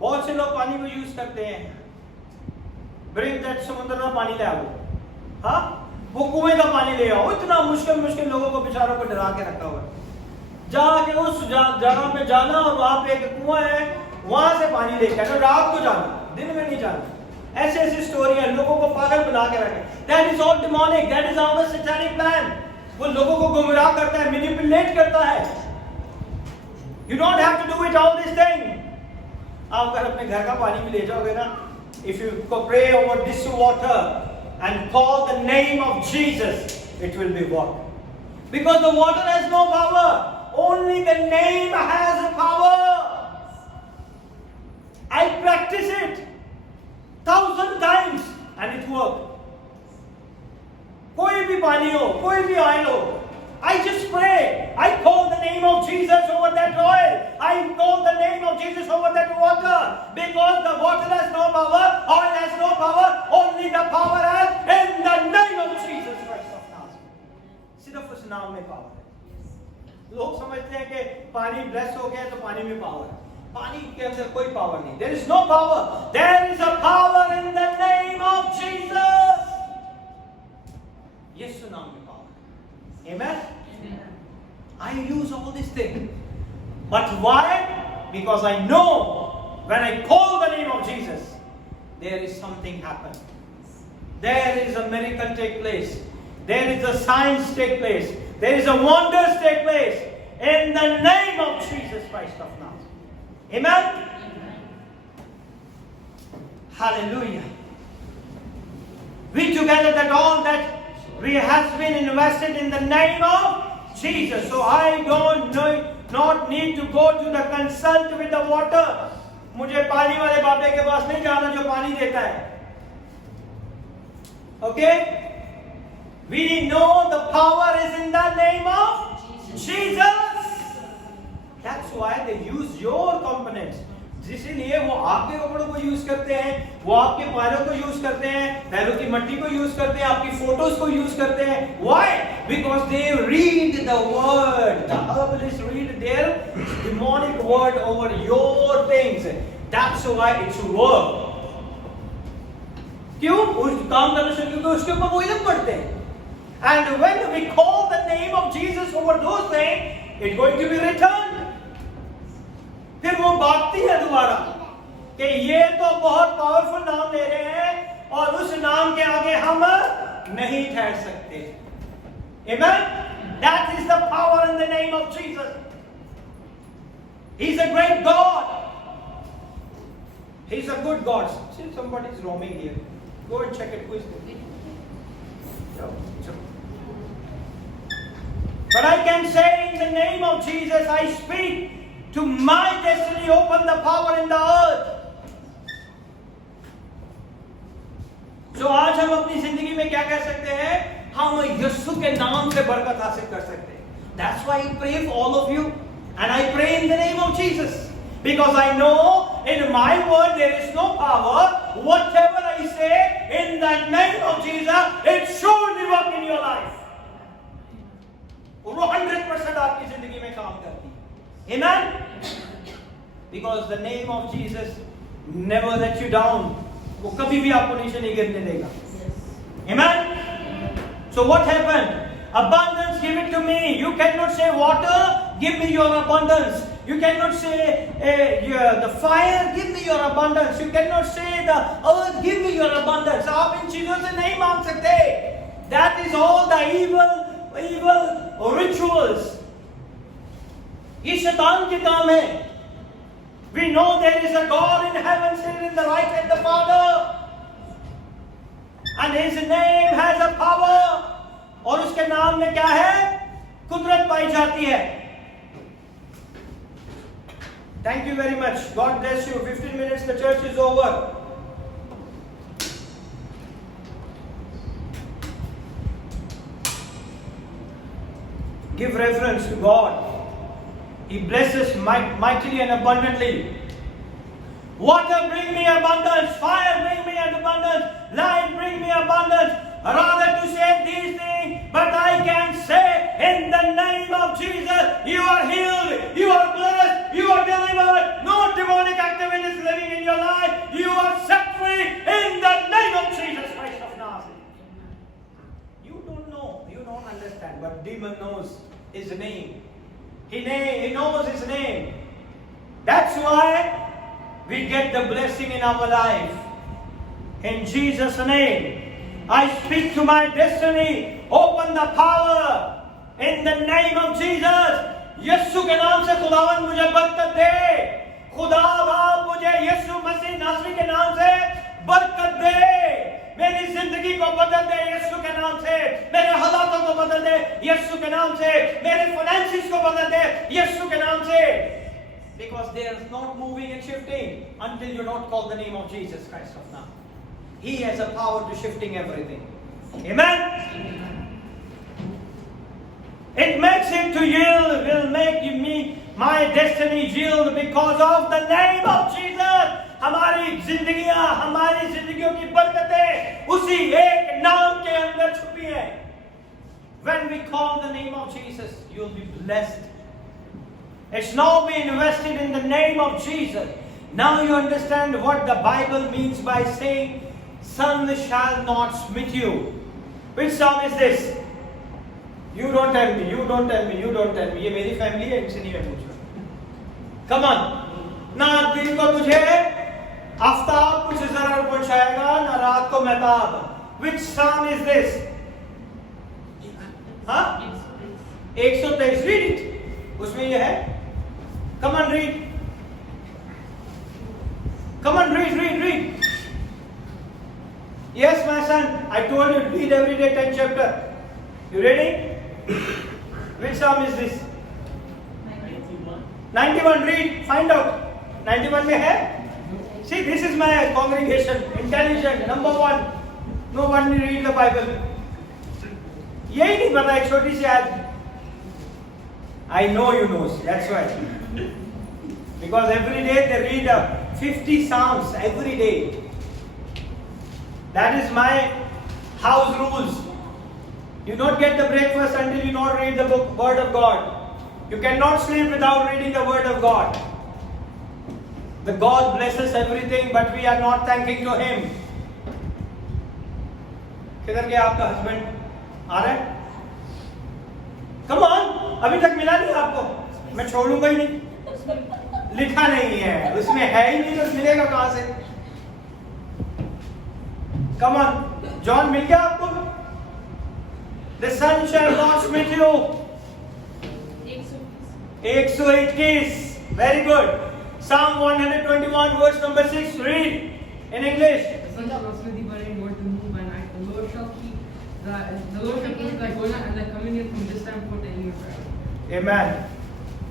बहुत से लोग पानी को use करते हैं, bring that समुद्र का पानी ले आओ, हाँ, वो कुएं का पानी ले आओ। इतना मुश्किल लोगों को बेचारों को डरा के रखा हुआ है। जाके उस जगह पे जाना और वहां पे एक कुआं है, वहां से पानी लेके आना, रात को जाना, दिन में नहीं जाना। ऐसे ऐसी स्टोरियां लोगों को पागल बना के रखे। That is all demonic, that is our satanic plan. वो लोगों को गुमराह करता है, मैनिपुलेट करता है। You don't have to do it all this thing. आप अगर अपने घर का पानी भी ले जाओगे ना, if you pray over this water and call the name of Jesus, it will be water. Because the water has no power. Only the name has a power. I practice it 1,000 times and it works. कोई भी पानी हो, कोई भी oil हो, I just pray. I call the name of Jesus over that oil. I call the name of Jesus over that water. Because the water has no power, oil has no power, only the power has in the name of Jesus Christ of Nazareth. सिर्फ उस नाम में power है। लोग समझते हैं कि पानी ब्लेस हो गया तो पानी में पावर है। पानी के अंदर कोई पावर नहीं। There is no power. There is a power in the name of Jesus. यीशु नाम में पावर है। Amen. I use all these things. But why? Because I know when I call the name of Jesus, there is something happen. There is a miracle take place. There is a signs take place. There is a wonders take place in the name of Jesus Christ of Nazareth. Amen? Hallelujah. We together that all that we has been invested in the name of Jesus. So I not need to go to the consult with the water. मुझे पानी वाले बाबे के पास नहीं जाना जो पानी देता है. Okay? We know the power is in the name of Jesus. That's why they use your components. इसीलिए वो आपके कपड़ों को यूज करते हैं, वो आपके पैरों को यूज करते हैं, पैरों की मट्टी को यूज करते हैं, आपकी फोटोज को यूज करते हैं. Why? Because they read the word. The herbalists read their demonic word over your things. That's why it's work. क्यों? उस काम करने से क्योंकि उसके ऊपर वो इल्म पढ़ते हैं. And when we call the name of Jesus over those things, it's going to be returned. फिर वो भागती है दोबारा कि ये तो बहुत पावरफुल नाम ले रहे हैं और उस नाम के आगे हम नहीं ठहर सकते. Amen? That is the power in the name of Jesus. He's a great God. He's a good God. See, somebody is roaming here. Go and check it. Who is there? But I can say in the name of Jesus, I speak to my destiny, open the power in the earth. So आज हम अपनी जिंदगी में क्या कह सकते हैं? हम यीशु के नाम से बरकत हासिल कर सकते हैं. That's why I pray for all of you, and I pray in the name of Jesus, because I know in my word there is no power. Whatever I say in the name of Jesus, it surely work in your life. वो 100% आपकी जिंदगी में काम करती है. Amen? Because the name of Jesus never let you down. वो कभी भी आपको नीचे नहीं गिरने देगा. Amen? So what happened? Abundance, give it to me. You cannot say water, give me your abundance. You cannot say the fire, give me your abundance. You cannot say the earth, give me your abundance. आप इन चीजों से नहीं मांग सकते. That is all the evil rituals. ये शैतान के काम है. We know there is a God in heaven sitting in the right hand of the Father, and His name has a power. और उसके नाम में क्या है? कुदरत पाई जाती है. Thank you very much. God bless you. 15 minutes, the church is over. Give reverence to God. He blesses mightily and abundantly. Water bring me abundance. Fire bring me abundance. Light bring me abundance. Rather to say these things, but I can say in the name of Jesus, you are healed, you are blessed, you are delivered. No demonic activity is living in your life. You are set free in the name of Jesus Christ of Nazareth. You don't know, you don't understand, but demon knows His name. He knows His name. That's why we get the blessing in our life. In Jesus' name, I speak to my destiny. Open the power in the name of Jesus. यीशु के नाम से खुदावन मुझे बरकत दे. खुदा बाप मुझे यीशु मसीह नासरी के नाम से बरकत दे. मेरी जिंदगी को बदल दे यीशु के नाम से. मेरे हालातों को बदल दे यीशु के नाम से. मेरे फाइनेंसेस को बदल दे यीशु के नाम से. Because they are not moving and shifting until you not call the name of Jesus Christ of now. He has a power to shifting everything. Amen. It makes him to yield, will make me my destiny yield because of the name of Jesus. हमारी जिंदगियां, हमारी जिंदगियों की बरकतें उसी एक नाम के अंदर छुपी हैं. When we call the name of Jesus, you will be blessed. It's now been invested in the name of Jesus. Now you understand what the Bible means by saying, "Sun shall not smite you." Which psalm is this? You don't tell me, you don't tell me, you don't tell me. ये मेरी family है, इनसे नहीं मैं पूछ रहा. Come on. ना दिन को तुझे आफ्ताब कुछ जरर पहुंचाएगा, ना रात को Mahtab. Which psalm is this? हाँ? 123. Read it. उसमें ये है. Come on, read. Come on, read. Yes, my son. I told you read every day 10 chapter. You ready? Which psalm is this? 91. Read. Find out. 91 में है. See, this is my congregation. Intelligent. Number 1. No one read the Bible. यही नहीं पता एक छोटी सी आयत. I know you know. That's why. Because every day they read 50 psalms every day. That is my house rules. You don't get the breakfast until you not read the book, Word of God. You cannot sleep without reading the Word of God. The God blesses everything, but we are not thanking to Him. किधर गया आपका husband? आ रहा है? Come on, अभी तक मिला नहीं आपको? मैं छोड़ूंगा ही नहीं. लिखा नहीं है, उसमें है ही नहीं तो मिलेगा कहाँ से? Come on, John मिल गया आपको? The sun shall not smite you. 121. Very good. Psalm 121 verse number 6. Read in English. The sun shall not smite thee by day, nor to move by night. The Lord shall keep thy going out and thy coming in from this time forth and even forever. Amen.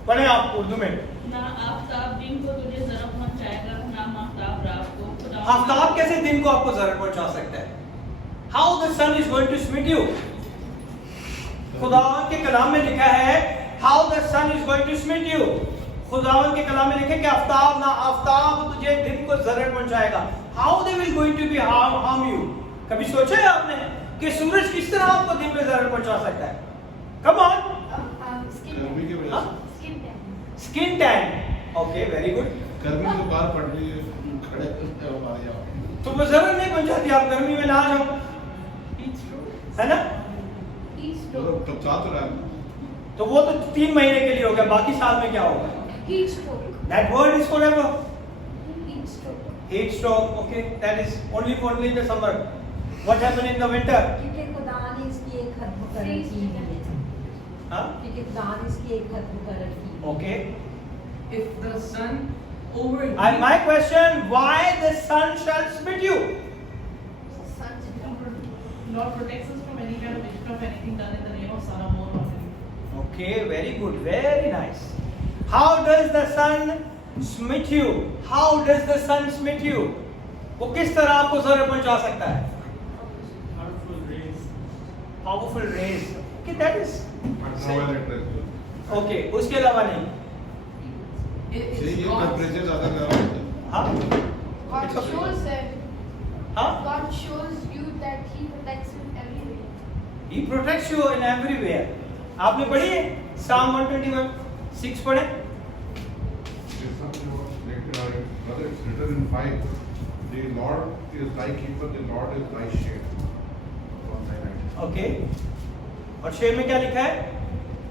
पढ़े आप उर्दू में. ना आफ्ताब दिन को तुझे जरा पहुंचाएगा, ना आफ्ताब रात को. आफ्ताब कैसे दिन को आपको जरा पहुंचा सकता है? How the sun is going to smite you? खुदावन के कलाम में लिखा है how the sun is going to smite you. खुदावन के कलाम में लिखा है कि आफ्ताब ना आफ्ताब तुझे दिन को जरर पहुंचाएगा. How they will going to be harm you? कभी सोचा है आपने कि सूरज किस तरह आपको दिन में जरर पहुंचा सकता है? Come on. गर्मी की वजह से. Skin tan. Okay, very good. गर्मी में बाहर पड़ रही है, खड़े होते हो आ जाओ. तो वो जरर नहीं पहुंचाती, आप गर्मी में ना आ जाओ, है ना? तो चाह तो रहा है. तो वो तो 3 महीने के लिए हो गया, बाकी साल में क्या होगा? Heat stroke. That word is forever. Heat stroke. Heat stroke, okay, that is only for the summer. What happened in the winter? क्योंकि खुदा ने इसकी एक हद मुकर्रर की है. Huh? क्योंकि खुदा ने इसकी एक हद मुकर्रर की है. Okay. If the sun overheats, And my question, why the sun shall smite you? Lord protects us from any kind of witchcraft, anything done in the name of Son of God or anything. Okay, very good, very nice. How does the sun smite you? How does the sun smite you? वो किस तरह आपको जरर पहुंचा सकता है? Powerful rays. Powerful rays. Okay, that is. Ultraviolet rays. Okay, उसके अलावा नहीं. ये it's God's, टेम्परेचर ज्यादा गर्म होता है. हाँ? God It's okay. shows that हाँ? God shows you that He protects you everywhere. He protects you in everywhere. आपने पढ़ी है? Psalm 121, 6 पढ़े? It's something about later, brother, it's written in 5. The Lord is thy keeper, the Lord is thy shade. On thy right. Okay. और शेर में क्या लिखा है?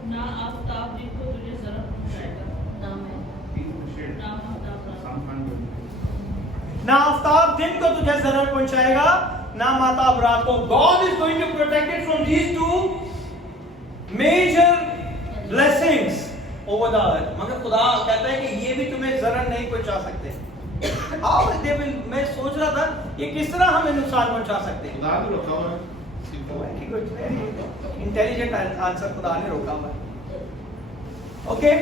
ना आफ्ताब दिन को तुझे जरा पहुंचाएगा, ना मैं, He is the shade. ना आफ्ताब रात. Sun and wind. ना आफताब दिन को तुझे जरर पहुंचाएगा, ना माताब रात को. God is going to protect it from these two major blessings over the earth. मगर खुदा कहता है कि ये भी तुम्हें जरर नहीं पहुंचा सकते. How they will, मैं सोच रहा था ये किस तरह हमें नुकसान पहुंचा सकते हैं. खुदा ने रोका हुआ है. Very good, very good. Intelligent answer खुदा ने रोका हुआ है. Okay?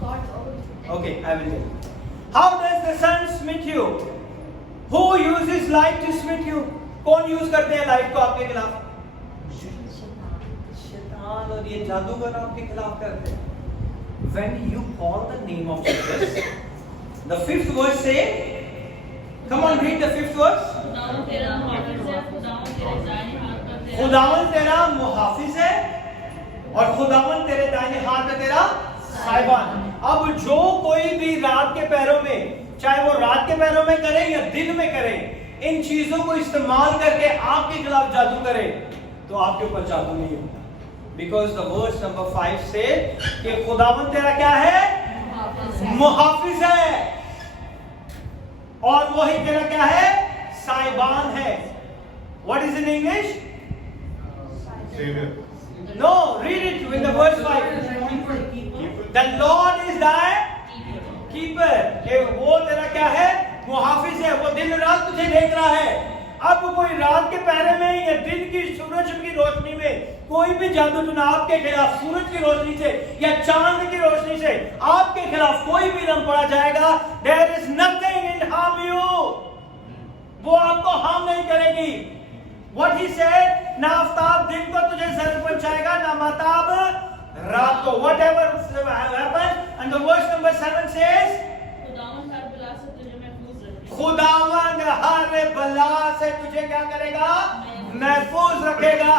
God always protects. Okay, I will tell you. How does the sun smite you? Who uses light to smite you? कौन यूज करते हैं लाइट को आपके खिलाफ? शैतान और ये जादूगर आपके खिलाफ करते हैं. When you call the name of Jesus, the fifth verse say, come on, read the fifth verse. खुदावन तेरा मुहाफिज है, खुदावन तेरे दाहिने हाथ पर तेरा खुदावन तेरा मुहाफिज है और खुदावन तेरे दाहिने हाथ में तेरा साहिबान. अब जो कोई भी रात के पैरों में, चाहे वो रात के पैरों में करे या दिन में करे, इन चीजों को इस्तेमाल करके आपके खिलाफ जादू करे, तो आपके ऊपर जादू नहीं होता. बिकॉज द वर्स नंबर 5 से कि खुदावन तेरा क्या है? मुहाफिज है. और वही तेरा क्या है? साहिबान है. What is in English? Savior. No, read it with the verse 5. The Lord is thy keeper. कि वो तेरा क्या है? मुहाफिज है. वो दिन रात तुझे देख रहा है. अब कोई रात के पहरे में या दिन की सूरज की रोशनी में कोई भी जादू टोना आपके खिलाफ सूरज की रोशनी से या चांद की रोशनी से आपके खिलाफ कोई भी रंग पड़ा जाएगा, there is nothing in harm you. वो आपको हार्म नहीं करेगी. What he said, ना आफताब दिन को तुझे जरर पहुंचाएगा, ना माताब रात को. Whatever happen, and the verse number 7 says, खुदावन हर बला से तुझे महफूज रखेगा. खुदावन हर बला से तुझे क्या करेगा? महफूज रखेगा.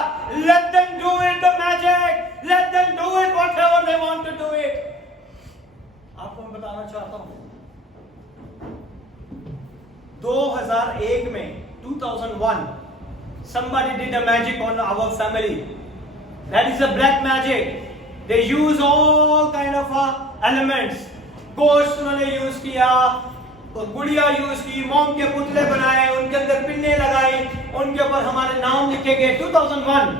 Let them do it the magic. Let them do it whatever they want to do it. आपको मैं बताना चाहता हूं 2001 में 2001 somebody did a magic on our family. That is a black magic. They use all kind of elements. गोश्त उन्होंने use किया, गुड़िया यूज की, मोम के पुतले बनाए, उनके अंदर पिन्ने लगाई, उनके ऊपर हमारे नाम लिखे गए. 2001.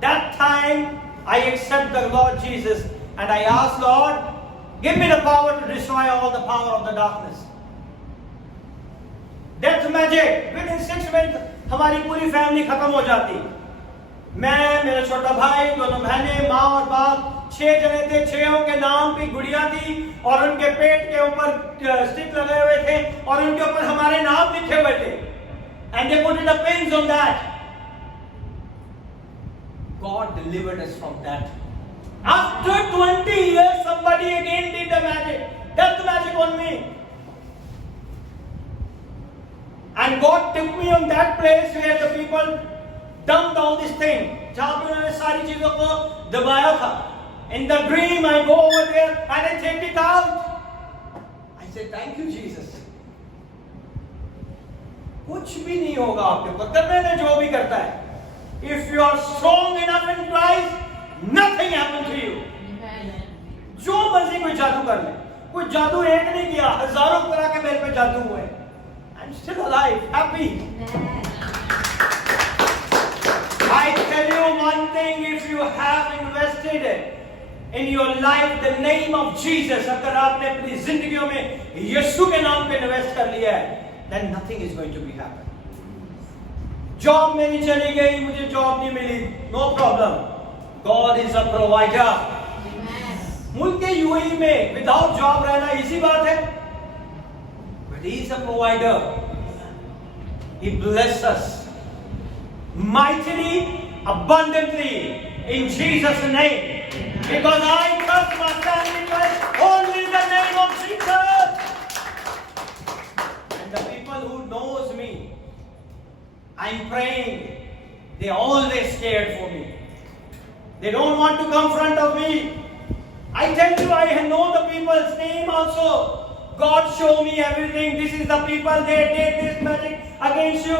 That time I accept the Lord Jesus and I ask Lord, give me the power to destroy all the power of the darkness. That's magic. Within 6 minutes हमारी पूरी फैमिली खत्म हो जाती. मैं, मेरा छोटा भाई, दोनों बहनें, माँ और बाप, 6 जने थे. 6 के नाम की गुड़िया थी और उनके पेट के ऊपर स्टिक लगे हुए थे और उनके ऊपर हमारे नाम लिखे हुए थे. And they put the pins on that. God delivered us from that. After 20 years, somebody again did the magic. That's magic on me. And God took me on that place where the people dumped all this thing. जहाँ पे उन्होंने सारी चीजों को दबाया था. In the dream, I go over there and I take it out. I say, thank you, Jesus. कुछ भी नहीं होगा आपके ऊपर. करने में जो भी करता है. If you are strong enough in Christ, nothing happens to you. जो मर्जी कोई जादू कर ले. कोई जादू एक नहीं किया, हजारों तरह के मेरे पे जादू हुए. I'm still alive, happy. I tell you one thing, if you have invested in your life the name of Jesus, अगर आपने अपनी जिंदगियों में यीशु के नाम पे इन्वेस्ट कर लिया है, then nothing is going to be happen. Job मेरी चली गई, मुझे जॉब नहीं मिली, no problem. God is a provider. मुल्क के यूएई में विदाउट जॉब रहना इजी बात है, but he is a provider. He blesses us mightily, abundantly in Jesus' name. Because I trust my family trust only in the name of Jesus. And the people who knows me, I'm praying, they always scared for me. They don't want to come front of me. I tell you, I know the people's name also. God show me everything. This is the people, they did this magic against you.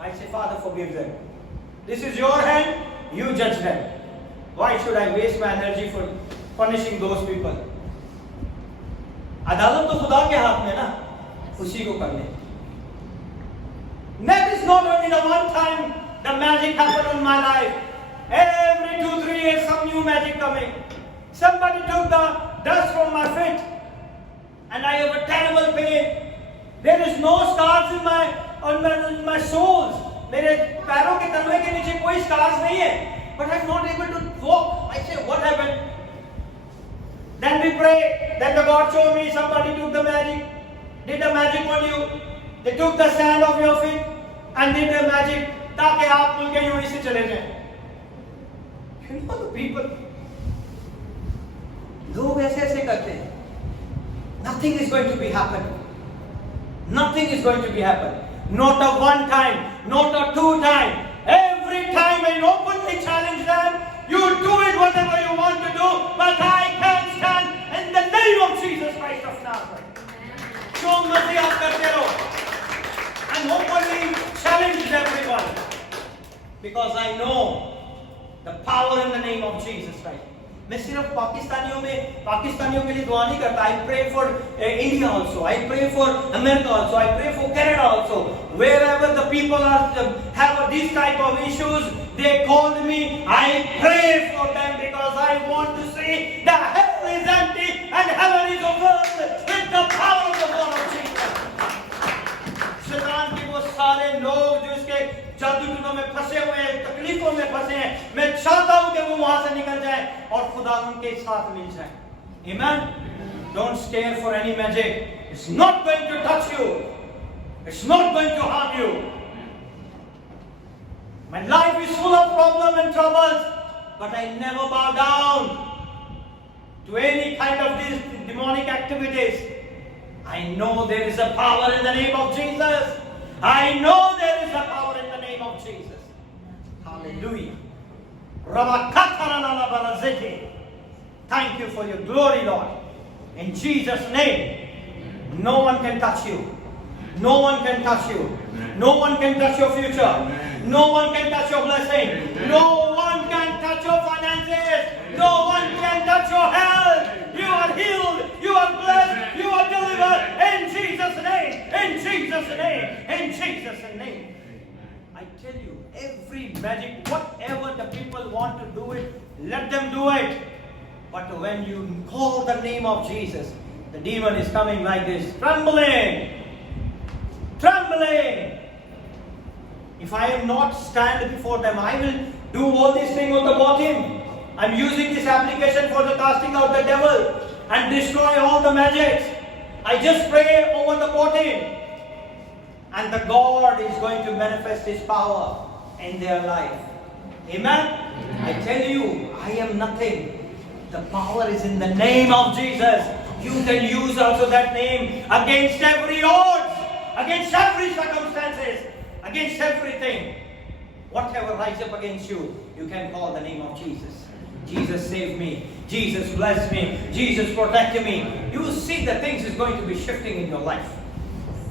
I say, Father, forgive them. This is your hand, you judge them. Why should I waste my energy for punishing those people? अदालत तो खुदा के हाथ में ना. उसी को कर ले. That is not only the one time the magic happened on my life. Every 2-3 years some new magic coming. Somebody took the dust from my feet and I have a terrible pain. There is no scars on my soles. मेरे पैरों के तलवे के नीचे कोई scars नहीं है. But I'm not able to walk. I say, what happened? Then we pray. Then the God showed me somebody took the magic, did the magic on you. They took the sand of your feet and did the magic ताकि आप मिल के यूं ही से चले जाएं. You know the people. लोग ऐसे करते हैं. Nothing is going to be happen. Nothing is going to be happen. Not a one time, not a two time. Every time I openly challenge them, you do it whatever you want to do, but I can stand in the name of Jesus Christ of Nazareth. जो मर्जी आप करते रहो. And openly challenge everyone. Because I know the power in the name of Jesus Christ. मैं सिर्फ पाकिस्तानियों के लिए दुआ नहीं करता. I pray for India also. I pray for America also. I pray for Canada also. Wherever the people have these type of issues, they call me. I pray for them because I want to see the hell is empty and heaven is filled with the power of the blood of Jesus. शैतान के वो सारे लोग जो इसके जादू टूनों में फंसे हुए हैं, तकलीफों में फंसे हैं, मैं चाहता हूं कि वो वहां से निकल जाए और खुदा उनके साथ मिल जाए. Amen. Don't stare for any magic. It's not going to touch you. It's not going to harm you. My life is full of problems and troubles, but I never bow down to any kind of these demonic activities. I know there is a power in the name of Jesus. I know there is a power in the name of Jesus. Hallelujah. Thank you for your glory, Lord. In Jesus' name, no one can touch you. No one can touch you. No one can touch your future. No one can touch your blessing. No one can touch your finances. No one can touch your health. You are healed. You are blessed. You are delivered. In Jesus' name. In Jesus' name. In Jesus' name. I tell you, every magic, whatever the people want to do it, let them do it. But when you call the name of Jesus, the demon is coming like this, trembling. Trembling. If I am not stand before them, I will do all these things on the bottom. I'm using this application for the casting out the devil and destroy all the magics. I just pray over the bottom. And the God is going to manifest His power in their life. Amen? I tell you, I am nothing. The power is in the name of Jesus. You can use also that name against every odds, against every circumstances, against everything. Whatever rises up against you, you can call the name of Jesus. Jesus saved me. Jesus blessed me. Jesus protected me. You will see the things is going to be shifting in your life.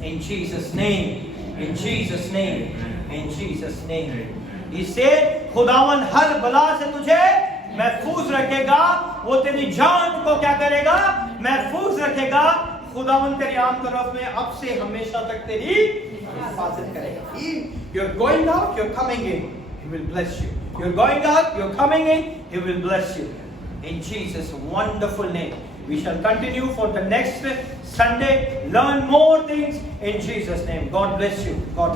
In Jesus' name. In Jesus' name. In Jesus' name. He said, खुदावन हर बला से तुझे महफूज रखेगा. वो तेरी जान को क्या करेगा? महफूज रखेगा. खुदावन तेरी आम तरफ में अब से हमेशा तक तेरी हिफाजत करेगा. You're going out, you're coming in. He will bless you. You're going out, you're coming in. He will bless you. In Jesus' wonderful name. We shall continue for the next Sunday. Learn more things in Jesus' name. God bless you. God